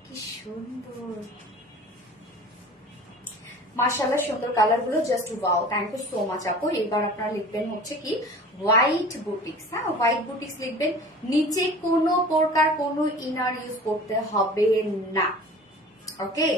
কি সুন্দর, মাশাআল্লাহ সুন্দর কালার গুলো, just wow. Thank you so much আপু। এবার আপনারা লিখবেন হচ্ছে কি হোয়াইট বুটিক্স। হ্যাঁ হোয়াইট বুটিক্স লিখবেন, নিচে কোনো প্রকার কোনো ইনার ইউজ করতে হবে না। ওকে,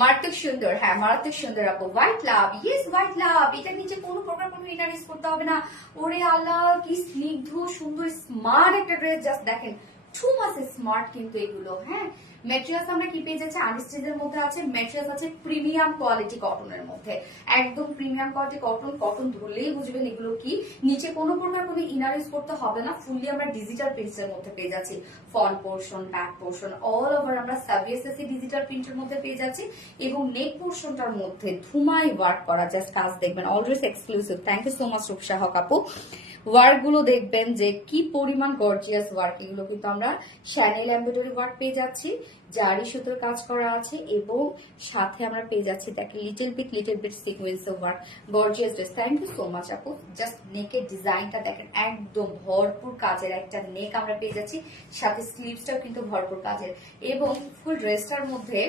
মারাত্মক সুন্দর, হ্যাঁ মারাত্মক সুন্দর আপু। হোয়াইট লাভ, ইয়েস হোয়াইট লাভ, এটা নিচে কোনো প্রকার কোনো ইনার ইউজ করতে হবে না। ওরে আল্লাহ কি স্নিগ্ধ সুন্দর স্মার্ট একটা ড্রেস, জাস্ট দেখেন টু মাস স্মার্ট কিন্তু এগুলো। হ্যাঁ ম্যাটেরিয়ালস আমরা কি পেয়ে যাচ্ছি, আনস্টিচের মধ্যে আছে, ম্যাটেরিয়ালস আছে প্রিমিয়াম কোয়ালিটি কটনের মধ্যে, একদম প্রিমিয়াম কোয়ালিটি কটন। কটন ধরলেই বুঝবেন এগুলো কি, নিচে কোনো প্রকার কোনো ইনার ইউজ করতে হবে না। ফুললি আমরা ডিজিটাল প্রিন্টের মধ্যে পেয়ে যাচ্ছি, front portion back portion all over আমরা সাবিএসএসি ডিজিটাল প্রিন্টের মধ্যে পেয়ে যাচ্ছি, এবং নেক পোর্শনটার মধ্যে ধুমাই ওয়ার্ক করা, জাস্ট কাজ দেখবেন always exclusive. Thank you so much রূপসাহক আপু। ওয়ার্ক গুলো দেখবেন যে কি পরিমাণ গর্জিয়াস ওয়ার্ক, এগুলো কিন্তু আমরা শ্যানেল এমব্রয়ডারি ওয়ার্ক পেয়ে যাচ্ছি, জারি সুতোর কাজ করা আছে, এবং সাথে আমরা পেয়ে যাচ্ছি দেখেন little bit sequence work, gorgeous dress. Thank you so much আপু। জাস্ট নেকের ডিজাইনটা দেখেন, একদম ভরপুর কাজের একটা নেক আমরা পেয়ে যাচ্ছি, সাথে স্লিভসটাও কিন্তু ভরপুর কাজের, এবং ফুল ড্রেসটার মধ্যে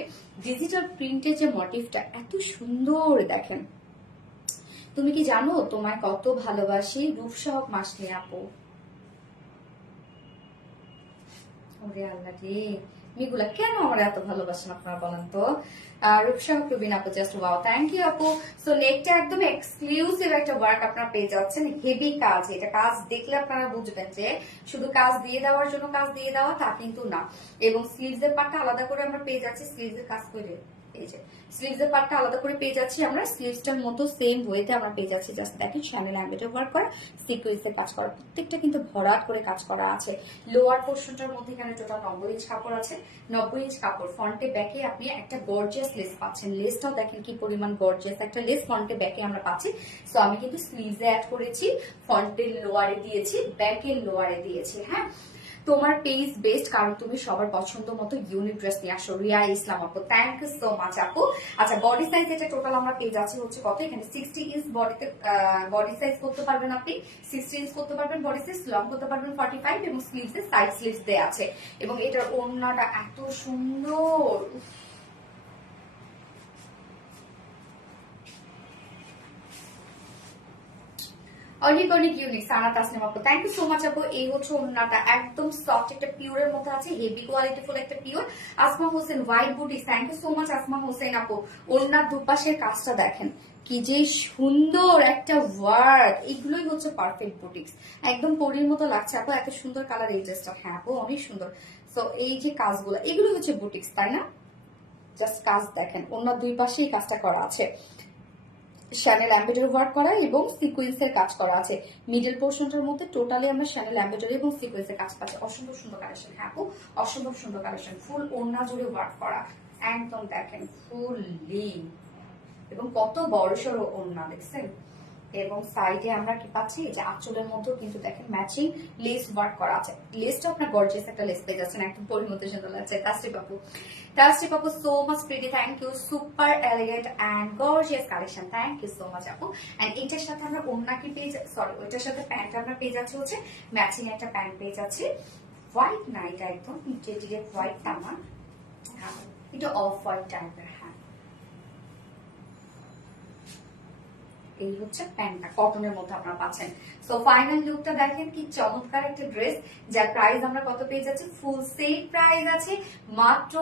ডিজিটাল প্রিন্টের যে মোটিভটা এত সুন্দর দেখেন। তুমি কি জানো তোমায় কত ভালোবাসি, রূপসাহক মাসলি আপু। ওরে আল্লাহ রে, মেয়েগুলা কেন আমার এত ভালোবাসেন আপনারা বলেন তো। রূপসাহক রুবিন আপু, জাস্ট ওয়াও, থ্যাংক ইউ আপু। সো নেকটা একদম এক্সক্লুসিভ একটা ওয়ার্ক আপনারা পেয়ে যাচ্ছেন, হেভি কাজ। এটা কাজ দেখলে আপনারা বুঝবেন যে শুধু কাজ দিয়ে দেওয়ার জন্য কাজ দিয়ে দেওয়া তা কিন্তু না, এবং স্লিভস এর পার্টটা আলাদা করে আমরা পেয়ে যাচ্ছি, স্লিভস এর কাজ করে এই যে স্লিভস এর পার্টটা আলাদা করে পেয়ে যাচ্ছি আমরা, স্লিভসটার মতো সেম ওয়েতে আমরা পেয়ে যাচ্ছি। জাস্ট দেখেন শ্যানেল এমব্রয়ডারি ওয়ার্ক করা, সিকোয়েন্সের কাজ করা, প্রত্যেকটা কিন্তু ভরাট করে কাজ করা আছে। লোয়ার পোর্শনটার মধ্যে এখানে টোটাল 90 ইঞ্চ কাপড় আছে, 90 ইঞ্চ কাপড়। ফ্রন্টে ব্যাকে আপনি একটা গর্জিয়াস লেস পাচ্ছেন, লেসটাও দেখেন কি পরিমাণ গর্জিয়াস একটা লেস ফ্রন্টে ব্যাকে আমরা পাচ্ছি। সো আমি কিন্তু স্লিভসে অ্যাড করেছি, ফ্রন্টের লোয়ারে দিয়েছি, ব্যাকের লোয়ারে দিয়েছি। হ্যাঁ তোমার পেজ বেস্ট, কারণ তুমি সবার পছন্দ মতো ইউনিক ড্রেস নিয়ে আসো। রিয়া ইসলাম আপু, থ্যাংক ইউ সো মাচ আপু। আচ্ছা বডি সাইজ এটা টোটাল আমরা পেয়ে যাচ্ছি হচ্ছে কত, এখানে 60 ইঞ্চ বডিতে বডি সাইজ করতে পারবেন আপনি, 60 ইঞ্চ করতে পারবেন বডি সাইজ, লং করতে পারবেন 45, এবং স্লিভসে সাইড স্লিভস দেয়া আছে, এবং এটার ওড়নাটা এত সুন্দর, অনেক অনেক ইউনিক। সানা তাসনিম আপু, থ্যাংক ইউ সো মাচ আপু। এই হচ্ছে ওড়নাটা, একদম সফট একটা পিওরের মধ্যে আছে, হেভি কোয়ালিটি ফুল একটা pure. Asma Hossain white boutique, thank you so much Asma Hossain আপু। ওড়নার দুপাশের কাজটা দেখেন কি যে সুন্দর একটা ওয়ার্ক, এইগুলোই হচ্ছে পারফেক্ট বুটিক্স, একদম পরীর মতো লাগছে আপু, এত সুন্দর কালার এই ড্রেসটা। হ্যাঁ আপু অনেক সুন্দর। সো এই যে কাজগুলো এগুলো হচ্ছে বুটিক্স, তাই না? জাস্ট কাজ দেখেন, ওড়নার দুই পাশে এই কাজটা করা আছে, শ্যানেল এমব্রয়ডারি ওয়ার্ক করা এবং সিকোয়েন্সের কাজ করা আছে। মিডল পোর্শনটার মধ্যে টোটালি আমরা শ্যানেল এমব্রয়ডারি এবং সিকোয়েন্সের কাজ পাচ্ছি। অসম্ভব সুন্দর কালেকশন। হ্যাঁ আপু অসম্ভব সুন্দর কালেকশন, ফুল ওড়না জুড়ে ওয়ার্ক করা, একদম দেখেন ফুললি, এবং কত বড় সড়ো ওড়না দেখছেন। এবং সাইডে আমরা কি পাচ্ছি, যে আঁচলের মধ্যেও কিন্তু দেখেন ম্যাচিং লেস ওয়ার্ক করা আছে। লেসটা আপনার গর্জিয়াস একটা লেস পেয়ে যাচ্ছেন, একদম পরিমতো সুন্দর লাগছে। Tasty Papu, so much pretty, thank you, super elegant and gorgeous collection, thank you so much আপু। এন্ড এটার সাথে আমরা ওড়না কি পেয়ে, সরি ওইটার সাথে প্যান্ট আমরা পেয়ে যাচ্ছি হচ্ছে ম্যাচিং একটা প্যান্ট পেয়ে যাচ্ছি, হোয়াইট না এটা একদম ডিরেক্ট হোয়াইট না, আমার হ্যাঁ এটা অফ হোয়াইট টাইপের। হ্যাঁ এই হচ্ছে প্যান্টটা, কটনের মধ্যে আপনারা পাচ্ছেন। সো ফাইনাল লুকটা দেখেন কি চমৎকার একটা ড্রেস, যার প্রাইস আমরা কত পেয়ে যাচ্ছি, ফুল সেট প্রাইস আছে মাত্র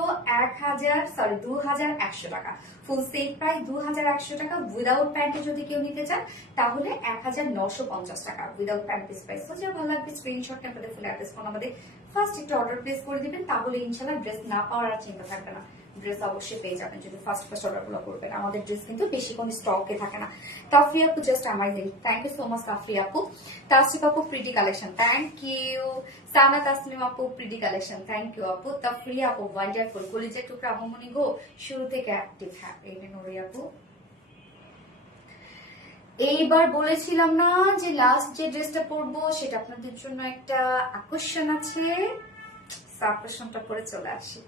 2100 টাকা। ফুল সেট প্রাইস 2100 টাকা। উইদাউট প্যান্টে যদি কেউ নিতে চান তাহলে 1950 টাকা উইদাউট প্যান্ট পিস প্রাইস। তো যা ভালো লাগবে স্ক্রিনশট আপনাদের ফুল অ্যাড্রেস ফোন আমাদের ফার্স্ট একটা অর্ডার প্লেস করে দিবেন, তাহলে ইনশাল্লাহ ড্রেস না পাওয়ার আর চিন্তা থাকবে না। ড্রেস অবশ্যই পেয়ে যাবেন যদি ফার্স্ট অর্ডার গুলো করবেন। আমাদের ড্রেস কিন্তু বেশিক্ষণ স্টকে থাকে না। তাফরি আপু just amazing, thank you so much Tafri আপু। তাসরিফ আপু pretty collection, thank you. Sana Taslim আপু প্রিটি কালেকশন, থ্যাংক ইউ আপু। তাফরি আপু ওয়ান্ডারফুল, কলিজের টুকরা আমমনি গো শুরু থেকে অ্যাক্টিভ। হ্যাঁ এই নোরি আপু, এইবার বলেছিলাম না যে লাস্ট যে ড্রেসটা পরবো সেটা আপনাদের জন্য একটা আকর্ষণ আছে, আকর্ষণটা করে চলে আসি।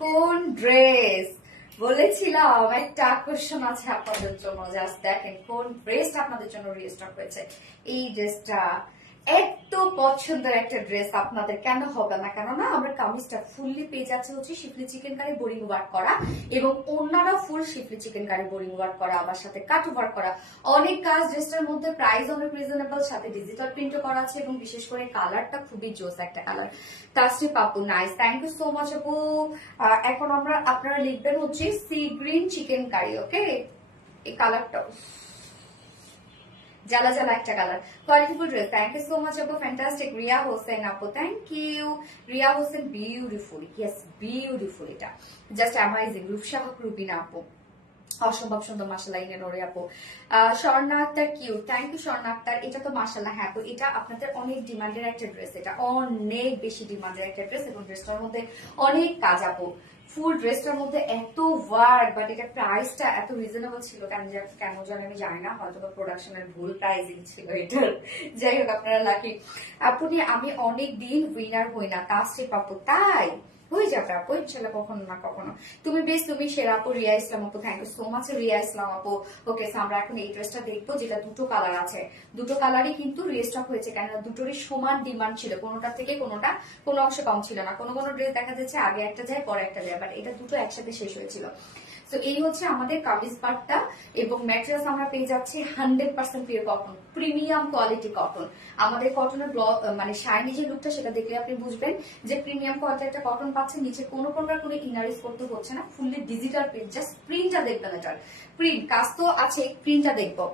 কোন ড্রেস বলেছিলাম একটা আকর্ষণ আছে আপনাদের জন্য, জাস্ট দেখেন কোন ড্রেসটা আপনাদের জন্য রিস্টক হয়েছে। এই ড্রেসটা এত পছন্দের একটা ড্রেস, আপনাদের কেন হবে না, কেননা আমরা কামিজটা ফুললি পেয়ে যাচ্ছে হচ্ছে শিফলি চিকেন কারি বোরিং ওয়ার্ক করা, এবং অন্যরা ফুল শিফলি চিকেন কারি বোরিং ওয়ার্ক করা, আবার সাথে কাট ওয়ার্ক করা, অনেক কাজ। ড্রেসটার মধ্যে প্রাইস অনেক রিজনেবল, সাথে ডিজিটাল প্রিন্টও করা আছে, এবং বিশেষ করে কালারটা খুবই জোস একটা কালার। তাসরিফ আপু nice, thank you so much আপু। এখন আপনারা লিখবেন হচ্ছে sea green chicken curry, okay. এই কালারটা জ্বালা জ্বালা একটা colour, quality full dress, thank you so much আপু, ফ্যান্টাস্টিক। রিয়া হোসেন আপু thank you. Riya Hossain beautiful, yes beautiful, এটা জাস্ট অ্যামাইজিং। রূপসাহ রুবিনা আপু অসম্ভব সুন্দর, মাশাআল্লাহ। ইন্ডিয়ান ওরে আপু। স্বর্ণা আক্তার কিউ, থ্যাংক ইউ স্বর্ণা আক্তার। এটা তো মাশাআল্লাহ, হ্যাঁ তো এটা আপনাদের অনেক ডিমান্ডের একটা ড্রেস, এটা অনেক বেশি ডিমান্ডের একটা ড্রেস, এবং ড্রেসটার মধ্যে অনেক কাজ আপু। ফুল ড্রেসটার মধ্যে এত ওয়ার্ক, বাট এটা প্রাইসটা এত রিজনেবল ছিল কেন জানি আমি জানি না, হয়তো বা প্রোডাকশনের ভুল প্রাইসিং ছিল এটার। যাই হোক আপনারা লাকি। আপনি আমি অনেক দিন উইনার হই না, তাসরিফ আপু তাই হয়ে যাবে আপু ইনশাল্লাহ, কখনো না কখনো। তুমি বেশ, তুমি সেরা আপু। রিয়া ইসলাম আপু thank you so much. Riya Islam আপু ওকে, আমরা এখন এই ড্রেসটা দেখবো যেটা দুটো কালার আছে, দুটো কালারই কিন্তু রিস্টক হয়েছে, কেননা দুটোরই সমান ডিমান্ড ছিল, কোনোটা থেকে কোনোটা কোনো অংশে কম ছিল না। কোনো কোনো ড্রেস দেখা যাচ্ছে আগে একটা যায় পরে একটা যায়, বাট এটা দুটো একসাথে শেষ হয়েছিল। তো এই হচ্ছে আমাদের কামিজ পার্টটা, এবং ম্যাটেরিয়ালস আমরা পেয়ে যাচ্ছি 100% pure cotton, premium quality cotton. আমাদের কটনের মানে শাইনি যে লুকটা সেটা দেখলে আপনি বুঝবেন যে প্রিমিয়াম কোয়ালিটি একটা কটন পাচ্ছেন। নিচে কোনো প্রকার কোনো ইনারিস করতে হচ্ছে না, ফুললি ডিজিটাল প্রিন্ট, জাস্ট প্রিন্টটা দেখবেন, এটার প্রিন্ট কাজ তো আছে, প্রিন্টটা দেখবো।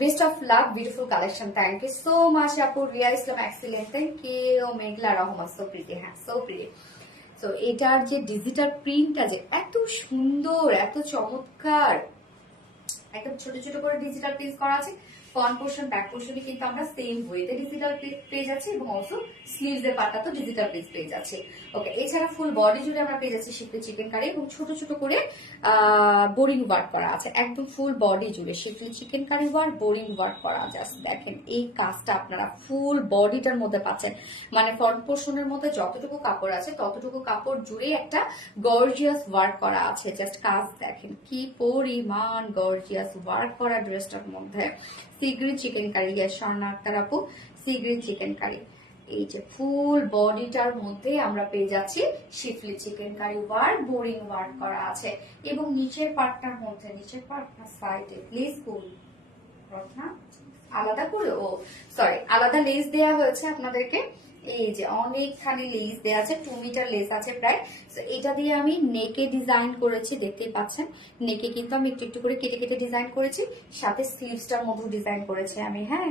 Best of luck, beautiful collection, thank you so much আপু। Riya Islam excellent, thank you. Meghla Rahman so pretty, হ্যাঁ সো প্রিটি। তো এটার যে ডিজিটাল প্রিন্টটা যে এত সুন্দর, এত চমৎকার, একদম ছোট ছোট করে ডিজিটাল প্রিন্ট করা আছে। ফ্রন্ট পোর্শন ব্যাক পোর্শনে কিন্তু আমরা সেম ওয়েতে ডিজিটাল পেয়ে যাচ্ছি, এবং অলসো স্লিভস এর পার্টটা তো ডিজিটাল প্রিন্ট পেয়ে যাচ্ছে। ওকে, এছাড়া ফুল বডি জুড়ে আমরা পেয়ে যাচ্ছি শিফলি চিকেন কারি, এবং ছোট ছোট করে বোরিং ওয়ার্ক করা আছে, একদম ফুল বডি জুড়ে schiffli chikankari work, boring work করা। জাস্ট দেখেন এই কাজটা আপনারা ফুল বডিটার মধ্যে পাচ্ছেন, মানে ফ্রন্ট পোর্শনের মধ্যে যতটুকু কাপড় আছে ততটুকু কাপড় জুড়ে একটা গর্জিয়াস ওয়ার্ক করা আছে। জাস্ট কাজ দেখেন কি পরিমাণ গর্জিয়াস ওয়ার্ক করা ড্রেসটার মধ্যে। Sea green chicken curry, Swarna Akter আপু সি গ্রিন চিকেন কারি। এই যে ফুল বডিটার মধ্যে আমরা পেয়ে যাচ্ছি schiffli chikankari work, boring work করা আছে, এবং নিচের পার্টটার মধ্যে, নিচের পার্টটা সাইডে প্লিজ ফুল আলাদা করে, ও সরি আলাদা লেস দেওয়া হয়েছে আপনাদেরকে, এই যে অনেকখানি লেস দেওয়া আছে, 2 মিটার লেস আছে প্রায়। তো এটা দিয়ে আমি নেকে ডিজাইন করেছি, দেখতেই পাচ্ছেন। নেকে কিন্তু আমি একটু একটু করে কেটে কেটে ডিজাইন করেছি, সাথে স্লিভসটার মধ্যে ডিজাইন করেছি আমি, হ্যাঁ।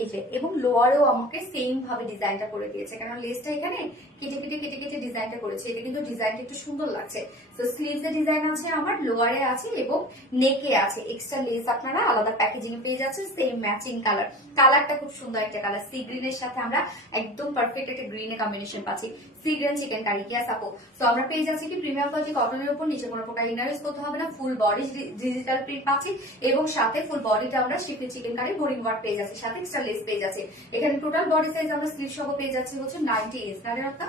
এই যে, এবং লোয়ারেও আমাকে সেম ভাবে ডিজাইনটা করে দিয়েছে, কারণ লেসটা এখানে কেটে কেটে কেটে কেটে ডিজাইনটা করেছে। এটা কিন্তু ডিজাইনটা একটু সুন্দর লাগছে। তো স্লিভসে ডিজাইন আছে আমার, লোয়ারে আছে এবং নেকে আছে। এক্সট্রা লেস আপনারা আলাদা প্যাকেজিং এ পেয়ে যাচ্ছেন, সেম ম্যাচিং কালার। কালারটা খুব সুন্দর একটা কালার, সি গ্রিনের সাথে আমরা একদম পারফেক্ট একটা গ্রিনের কম্বিনেশন পাচ্ছি। সি গ্রিন চিকেন কারি কি সাপো। তো আমরা পেয়ে যাচ্ছি কি প্রিমিয়াম কোয়ালিটি কটনের উপর, নিচে কোনো প্রকার ইনার ইউজ করতে হবে না, ফুল বডি ডিজিটাল প্রিন্ট পাচ্ছি, এবং সাথে ফুল বডিটা আমরা শিফলি চিকেন কারি বোরিং ওয়ার্ক পেয়ে যাচ্ছি, সাথে এক্সট্রা লেস পেয়ে যাচ্ছি। এখানে টোটাল বডি সাইজ আমরা স্লিভ সহ পেয়ে যাচ্ছি হচ্ছে 90 ইঞ্চ, না একটা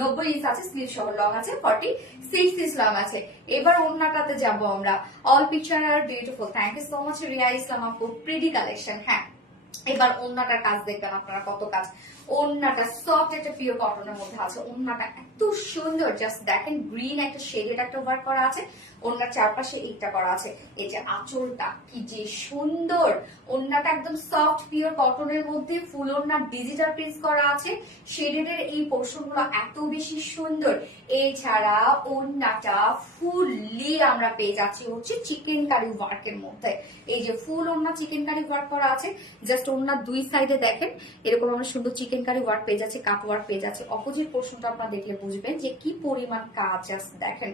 90 ইঞ্চ আছে, স্লিভ সহ লং আছে 46 ইঞ্চ লং আছে। এবার ওড়নাটাতে যাব আমরা। অল পিকচার আর beautiful, thank you so much Riya Islam আপু, প্রিটি কালেকশন। হ্যাঁ, এবার ওড়নাটার কাজ দেখবেন আপনারা, কত কাজ। ওড়নাটা সফট একটা পিওর কটনের মধ্যে আছে, ওড়নাটা এত সুন্দর, জাস্ট দেখেন গ্রিন একটা শেডেড একটা ওয়ার্ক করা আছে, ওড়নার চারপাশে এইটা করা আছে। এই যে আঁচলটা কি যে সুন্দর, ওড়নাটা একদম সফট পিওর কটনের মধ্যে ফুল ওড়না ডিজিটাল প্রিন্ট করা আছে, শেডেড এর এই পোর্শন গুলো এত বেশি সুন্দর। এছাড়া ওড়নাটা ফুললি আমরা পেয়ে যাচ্ছি হচ্ছে চিকেন কারি ওয়ার্কের মধ্যে। এই যে ফুল ওড়না চিকেন কারি ওয়ার্ক করা আছে, জাস্ট ওড়নার দুই সাইডে দেখেন এরকম আমরা সুন্দর চিকেন কারি ওয়ার্ক পেয়ে যাচ্ছে, কাট ওয়ার্ক পেয়ে যাচ্ছে। অপোজিট পোর্শনটা আপনারা দেখলে বুঝবেন যে কি পরিমাণ কাজ, জাস্ট দেখেন।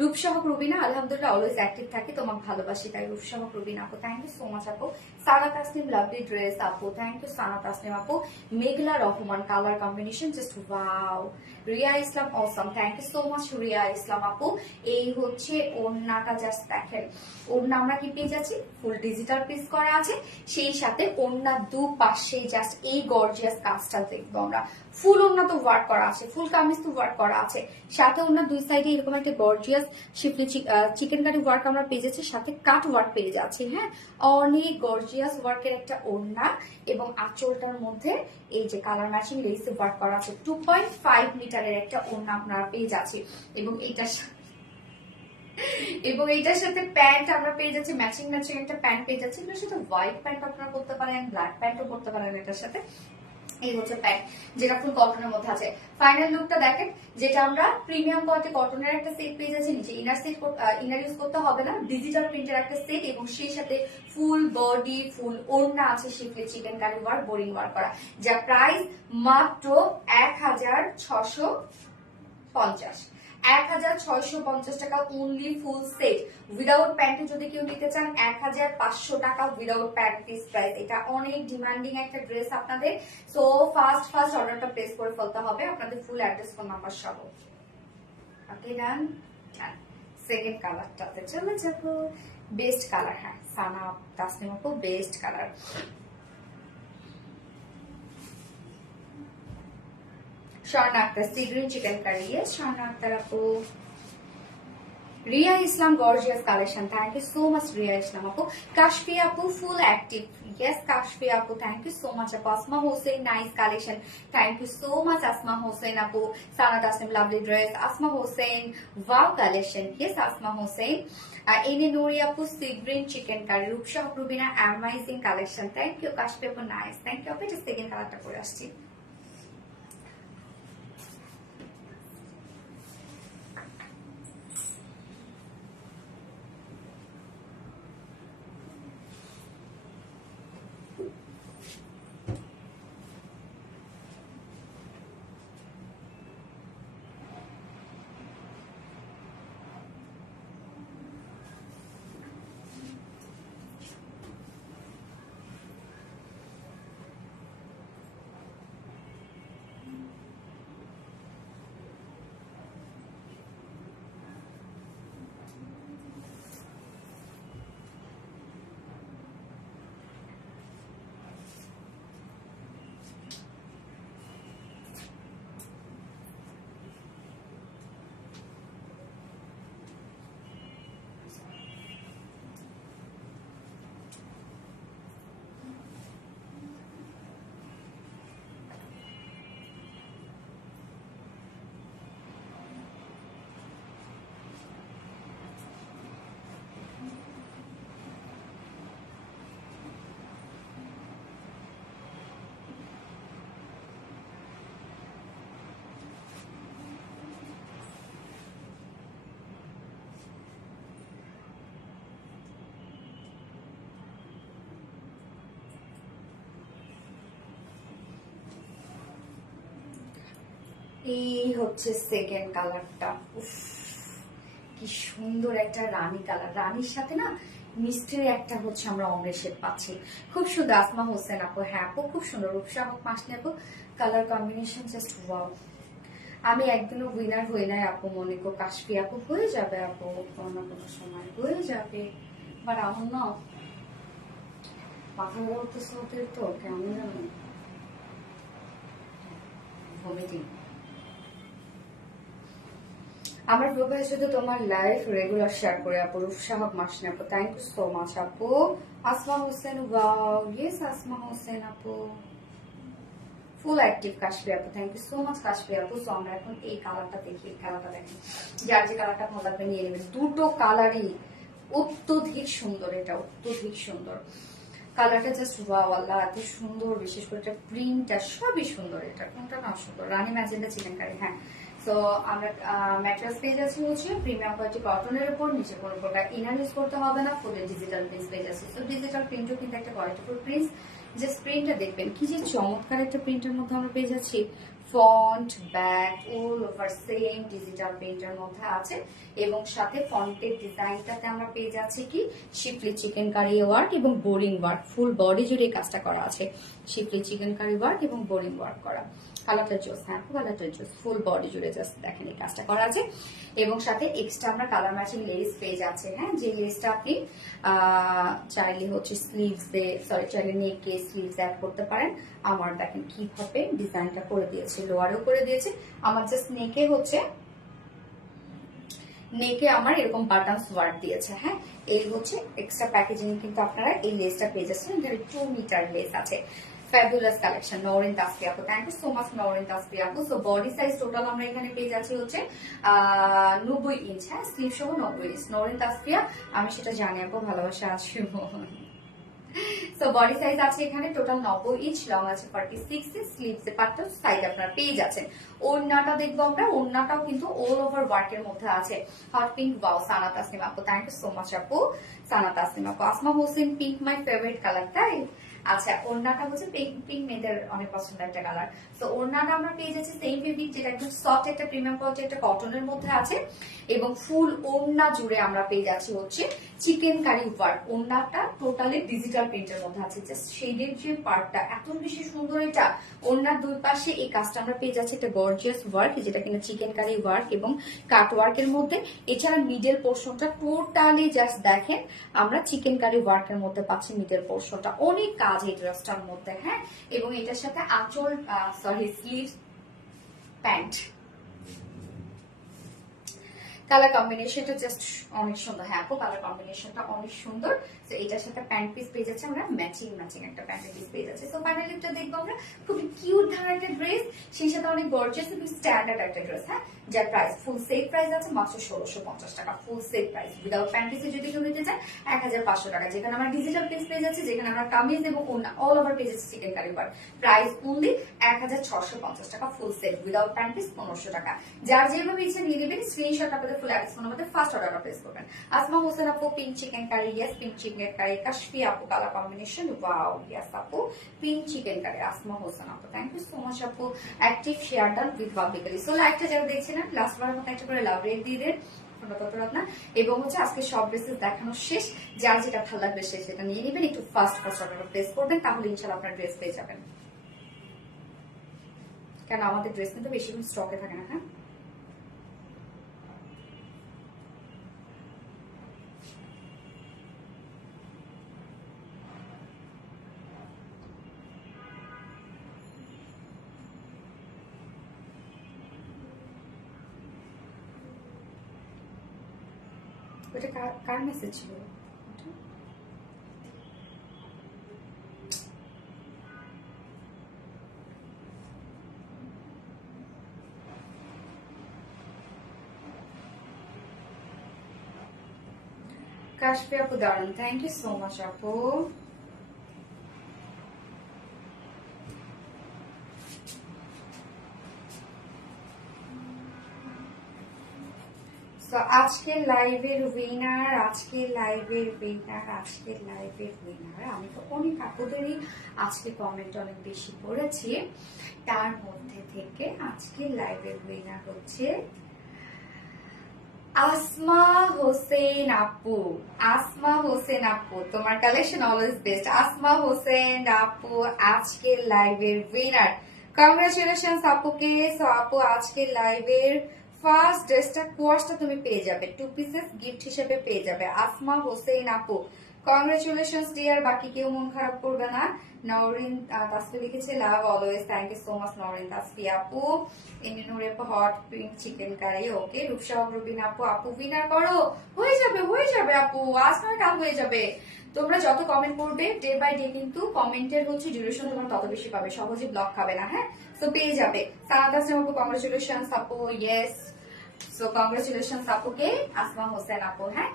রূপসহক রুবিনা, আলহামদুলিল্লাহ অলওয়েজ অ্যাক্টিভ থাকে, তোমাকে ভালোবাসি তাই রূপসহক রুবিনা আপু, থ্যাংক ইউ সো মাচ আপু। সানা তাসনিম লাভলি ড্রেস আপু, থ্যাংক ইউ সানা তাসনিম আপু। Meghla Rahman colour combination just wow. Riya Islam awesome, thank you so much Riya Islam আপু। এই হচ্ছে ওড়নাটা, জাস্ট দেখেন। ওড়না আমরা কি পেয়ে যাচ্ছি, ফুল ডিজিটাল পিস করা আছে, সেই সাথে ওড়না দু পাশে জাস্ট এই গর্জিয়াস কাজটা দেখবো আমরা। ফুল ওড়না তো ওয়ার্ক করা আছে, ফুল কামিজ তো ওয়ার্ক করা আছে, সাথে ওড়না দুই সাইডে এরকম একটা গর্জিয়াস শিফলি চিকেন কারি ওয়ার্ক আমরা পেয়ে যাচ্ছি, সাথে কাট ওয়ার্ক পেয়ে যাচ্ছি। হ্যাঁ, অনেক গর্জিয়াস ওয়ার্কের একটা ওড়না, এবং আঁচলটার মধ্যে এই যে কালার ম্যাচিং লেস ওয়ার্ক করা আছে। 2.5 মিটারের একটা ওড়না আপনারা পেয়ে যাচ্ছি, এবং এইটার সাথে প্যান্ট আমরা পেয়ে যাচ্ছি, ম্যাচিং ম্যাচিং একটা প্যান্ট পেয়ে যাচ্ছি। এটার সাথে হোয়াইট প্যান্ট আপনারা পরতে পারেন, ব্ল্যাক প্যান্টও পরতে পারেন এটার সাথে। এই হচ্ছে প্যান্ট, যেটা ফুল কটনের মধ্যে আছে। ফাইনাল লুকটা দেখেন, যেটা আমরা প্রিমিয়াম কোয়ালিটি কটনের একটা সেট পেয়ে যাচ্ছি, নিচে ইনার ইউজ করতে হবে না, ডিজিটাল প্রিন্টের একটা সেট, এবং সেই সাথে ফুল বডি ফুল ওড়না আছে schiffli chikankari work boring work করা, যা প্রাইস মাত্র 1650। 1650 টাকা অনলি ফুল সেট। উইদাউট প্যান্টে যদি কেউ নিতে চান 1500 টাকা উইদাউট প্যান্ট পিস প্রাইস। এটা অনেক ডিমান্ডিং একটা ড্রেস আপনাদের, সো ফাস্ট অর্ডারটা প্লেস করে ফেলতে হবে আপনাদের ফুল অ্যাড্রেস ফোন নাম্বার সহ। ওকে ডান। সেকেন্ড কালারটাতে চলে যাব, বেস্ট কালার। হ্যাঁ, সানা তাসনিম আপু, best colour. Swarna Akter, sea green chicken curry, yes Swarna Akter আপু। Riya Islam gorgeous collection, thank you so much Riya Islam আপু। কাশফি আপু ফুল অ্যাক্টিভ, ইয়েস কাশফি আপু, থ্যাংক ইউ সো মাচ আপু। Asma Hossain nice collection, thank you so much Asma Hossain আপু। Sana Tasnim lovely dress, Asma Hossain wow collection, yes Asma Hossain. এনে নুরি আপু sea green chicken curry, রূপসহ Rubina amazing collection, thank you Kashfi আপু, নাইস, থ্যাংক ইউ আপু। এটা সেকেন্ড কালারটা করে আসছি। এই হচ্ছে সেকেন্ড কালারটা। উফ, কি সুন্দর একটা রানী কালার, রানীর সাথে না মিষ্টির একটা হচ্ছে আমরা অমরের শেড পাচ্ছি। খুব সুন্দর। আসমা হোসেন আপু, হ্যাঁ আপু খুব সুন্দর। রূপসা হোক মাসনি আপু, কালার কম্বিনেশন জাস্ট ওয়াও। আমি একদিনও উইনার হই নাই আপু, মনে কো কাশফি আপু হয়ে যাবে আপু, কোনো না কোনো সময় হয়ে যাবে, বাট আমার না মাথা ধরা উঠতেছে ওদের, তো কেমন জানো ভমিটিং। আমার প্রোফাইল শুধু তোমার লাইফ রেগুলার শেয়ার করে আপু। রূপসা হক মাসনি আপু, থ্যাংক ইউ সো মাচ আপু। আসমা হোসেন, ওয়াও ইয়েস আসমা হোসেন আপু, ফুল অ্যাক্টিভ কাশফি আপু, thank you so much Kashfi আপু। সো আমরা এখন এই কালারটা দেখি, এই কালারটা দেখি, যার যে কালারটা ভালো লাগবে নিয়ে নেবেন। দুটো কালারই অত্যধিক সুন্দর, এটা অত্যধিক সুন্দর কালারটা, জাস্ট ওয়াও আল্লাহ এত সুন্দর, বিশেষ করে এটা প্রিন্টটা সবই সুন্দর। এটা কোনটা না সুন্দর, রানী ম্যাজেন্টা চিকেন কারি। হ্যাঁ, তো আমরা ম্যাট্রেস পেয়ে যাচ্ছি হচ্ছে প্রিমিয়াম কোয়ালিটি কটনের উপর, নিচে কোনো প্রকার ইনার ইউজ করতে হবে না, ফুলের ডিজিটাল প্রিন্ট পেয়ে যাচ্ছি। তো ডিজিটাল প্রিন্টও কিন্তু একটা কোয়ালিটিফুল প্রিন্ট, জাস্ট প্রিন্টটা দেখবেন কি যে চমৎকার একটা প্রিন্টের মধ্যে আমরা পেয়ে যাচ্ছি। Font back all over same digital প্রিন্টের মধ্যে আছে, এবং সাথে ফন্টের ডিজাইনটাতে আমরা পেয়ে যাচ্ছি কি শিফলি চিকেন কারি ওয়ার্ক এবং বোরিং ওয়ার্ক, ফুল বডি জুড়ে কাজটা করা আছে। শিফলি চিকেন কারি ওয়ার্ক এবং বোরিং ওয়ার্ক করা। কালারটা জোস, হ্যাঁ কালারটা জোস, ফুল বডি জুড়ে জাস্ট দেখেন এই কাজটা করা আছে। এবং সাথে এক্সট্রা আমরা কালার ম্যাচিং লেস পেয়ে যাচ্ছে। হ্যাঁ, যে লেসটা আপনি চাইলে হচ্ছে স্লিভস চাইলে নেকে স্লিভস অ্যাড করতে পারেন। আমার দেখেন কিভাবে ডিজাইনটা করে দিয়েছে, লোয়ারেও করে দিয়েছে। আমার জাস্ট নেকে আমার এরকম বাটনস ওয়ার্ক দিয়েছে। হ্যাঁ, এই হচ্ছে এক্সট্রা প্যাকেজিং, কিন্তু আপনারা এই লেসটা পেয়ে যাচ্ছেন। এখানে 2 মিটার লেস আছে। ফ্যাবুলাস কালেকশন, নওরিন তাসফিয়া আপু, thank you so much Nowrin Tasfia আপু। সো বডি সাইজ টোটাল আমরা এখানে পেয়ে যাচ্ছি হচ্ছে 90 ইঞ্চ। হ্যাঁ, স্লিভ সহ 90 ইঞ্চ। নওরিন তাসফিয়া, আমি সেটা জানি আপু, ভালোবাসা আসিব। সো বডি সাইজ আছে এখানে টোটাল 90 ইঞ্চ, লং আছে 46, স্লিভস এ পার্টটা সাইজ আপনারা পেয়ে যাচ্ছেন। ওড়নাটা দেখবো আমরা, ওড়নাটাও কিন্তু অল ওভার ওয়ার্কের মধ্যে আছে। হট পিঙ্ক, ওয়াও সানা তাসনিম আপু, থ্যাংক ইউ সো মাচ আপু সানা তাসনিম আপু। Asma Hossain, pink my favourite colour, তাই আচ্ছা। ওড়নাটা হচ্ছে পিঙ্ক মেয়েদের অনেক পছন্দের একটা কালার। তো ওড়নাটা আমরা পেয়ে যাচ্ছি সেম ফেব্রিক, যেটা একদম সফট একটা প্রিমিয়াম কোয়ালিটি একটা কটনের মধ্যে আছে, এবং ফুল ওড়না জুড়ে আমরা পেয়ে যাচ্ছি হচ্ছে চিকেন কারি ওয়ার্ক। ওড়নাটা টোটালি ডিজিটাল প্রিন্টের মধ্যে আছে, জাস্ট শেডের যে পার্টটা এত বেশি সুন্দর। এটা ওড়নার দুই পাশে এই কাজটা আমরা পেয়ে যাচ্ছি একটা গর্জিয়াস ওয়ার্ক, যেটা কিনা চিকেন কারি ওয়ার্ক এবং কাট ওয়ার্কের মধ্যে। এছাড়া মিডল পোর্শনটা টোটালি জাস্ট দেখেন আমরা চিকেন কারি ওয়ার্কের মধ্যে পাচ্ছি। মিডল পোর্শনটা অনেক কাজ এই ড্রেসটার মধ্যে। হ্যাঁ, এবং এটার সাথে আঁচল স্লিভ প্যান্ট, কালার কম্বিনেশনটা জাস্ট অনেক সুন্দর। হ্যাঁ আপু, কালার কম্বিনেশনটা অনেক সুন্দর। তো এটার সাথে প্যান্ট পিস পেয়ে যাচ্ছে আমরা, ম্যাচিং একটা প্যান্ট পিস পেয়ে যাচ্ছে। তো ফাইনালি এটা দেখবো আমরা খুবই কিউট ধারা একটা ড্রেস, সেই সাথে অনেক গর্জিয়াস এবং স্ট্যান্ডার্ড একটা ড্রেস। হ্যাঁ, যার প্রাইস ফুল সেট প্রাইস আছে মাত্র 1650 টাকা, full set price. Without pant পিসে যদি কেউ নিতে চায় 1500 টাকা, যেখানে আমরা ডিজিটাল পিস পেয়ে যাচ্ছি, যেখানে আমরা কামিজ এবং ওড়না অল ওভার পেয়ে যাচ্ছি chikankari work. Price only 1650 টাকা, full set without pant piece 1500 টাকা। যার যেভাবে ইচ্ছে নিয়ে নেবেন, স্ক্রিনশট আপনাদের ফুল অ্যাড্রেস ফোন আমাদের ফার্স্ট অর্ডারটা প্লেস করবেন। আসমা হোসেন আপু, pink chikankari, yes pink chikankari. Kashfi আপু, কালার কম্বিনেশন ওয়াও, ইয়েস আপু পিঙ্ক চিকেন কারি। আসমা হোসেন আপু, থ্যাংক ইউ সো মাচ আপু। Active share done with publicly. So লাইকটা যারা দেখছিলেন লাস্ট বারের মতো একটা করে লাভ রেট দিয়ে দেন, এবং হচ্ছে আজকে সব ড্রেসেস দেখানো শেষ। যার যেটা ভালো লাগবে সেটা নিয়ে নেবেন, একটু ফার্স্ট অর্ডার প্লেস করবেন, তাহলে ইনশাআল্লাহ আপনার ড্রেস পেয়ে যাবেন। কেন আমাদের ড্রেস কিন্তু বেশিক্ষণ স্টকে থাকে না। হ্যাঁ, ওটা কার মেসেজ ছিল? কাশফি আপু দারুন, থ্যাংক ইউ সো মাচ আপু। আজকের লাইভের উইনার, আমি তো অনেক আপুদেরই আজকে কমেন্ট অনেক বেশি পড়েছি, তার মধ্যে থেকে আজকে লাইভের উইনার হচ্ছে আসমা হোসেন আপু। আসমা হোসেন আপু, তোমার collection always best. Asma Hossain আপু আজকের লাইভের উইনার। কংগ্রাচুলেশনস আপুকে। সো আপু আজকের লাইভের ফার্স্ট ড্রেসটা কোয়ার্সটা তুমি পেয়ে যাবে, 2 পিসেস গিফট হিসেবে পেয়ে যাবে আসমা হোসেন আপু। Congratulations dear. বাকি কেউ মন খারাপ করবে না। নওরিন তাসফি লিখেছে love always, thank you so much Nowrin Tasfi আপু। Indian hot pink chicken curry, okay. Rupsa Rubin আপু, আপু উইনার করো। হয়ে যাবে আপু, আজ নয় কাল হয়ে যাবে। তোমরা যত কমেন্ট করবে ডে বাই ডে কিন্তু কমেন্টের হচ্ছে ডিউরেশন তোমরা তত বেশি পাবে, সহজে ব্লক খাবে না। হ্যাঁ, তো পেয়ে যাবে। সানাত আসলাম আপু কংগ্রাচুলেশনস আপু, ইয়েস। সো কংগ্রাচুলেশনস আপুকে, আসমা হোসেন আপু। হ্যাঁ,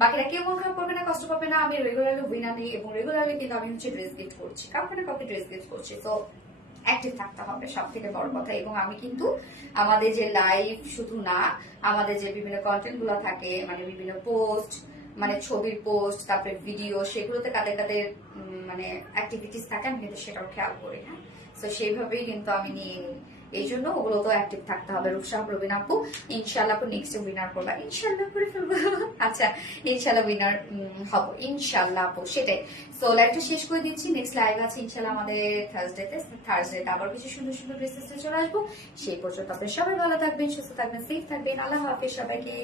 বাকিরা কেউ মন খারাপ করবে না, কষ্ট পাবে না। আমি রেগুলারলি উইনার নিই এবং রেগুলারলি কিন্তু আমি হচ্ছে ড্রেস গিফট করছি, কাউকে না কাউকে ড্রেস গিফট করছি। তো অ্যাক্টিভ থাকতে হবে, সব থেকে বড় কথা। এবং আমি কিন্তু আমাদের যে লাইভ শুধু না, আমাদের যে বিভিন্ন কন্টেন্ট গুলো থাকে, মানে বিভিন্ন পোস্ট, মানে ছবির পোস্ট, তারপরে ভিডিও, সেগুলোতে কাদের কাদের মানে অ্যাক্টিভিটিস থাকে আমি কিন্তু সেটাও খেয়াল করি। হ্যাঁ, তো সেইভাবেই কিন্তু আমি নিয়ে নিই। এই জন্য ওগুলো তো অ্যাক্টিভ থাকতে হবে। রূপসাহ রবিন আপু, ইনশাল্লাহ আপু নেক্সট উইনার করবা, ইনশাল্লাহ করে ফেলবো। আচ্ছা, ইনশাল্লাহ উইনার হবো ইনশাল্লাহ আপু, সেটাই। সো লাইভটা শেষ করে দিচ্ছি। নেক্সট লাইভ আছে ইনশাল্লাহ আমাদের থার্সডেতে আবার কিছু সুন্দর সুন্দর ড্রেসেস চলে আসবো। সেই পর্যন্ত আপনারা সবাই ভালো থাকবেন, সুস্থ থাকবেন, সেফ থাকবেন। আল্লাহ হাফেজ সবাইকে।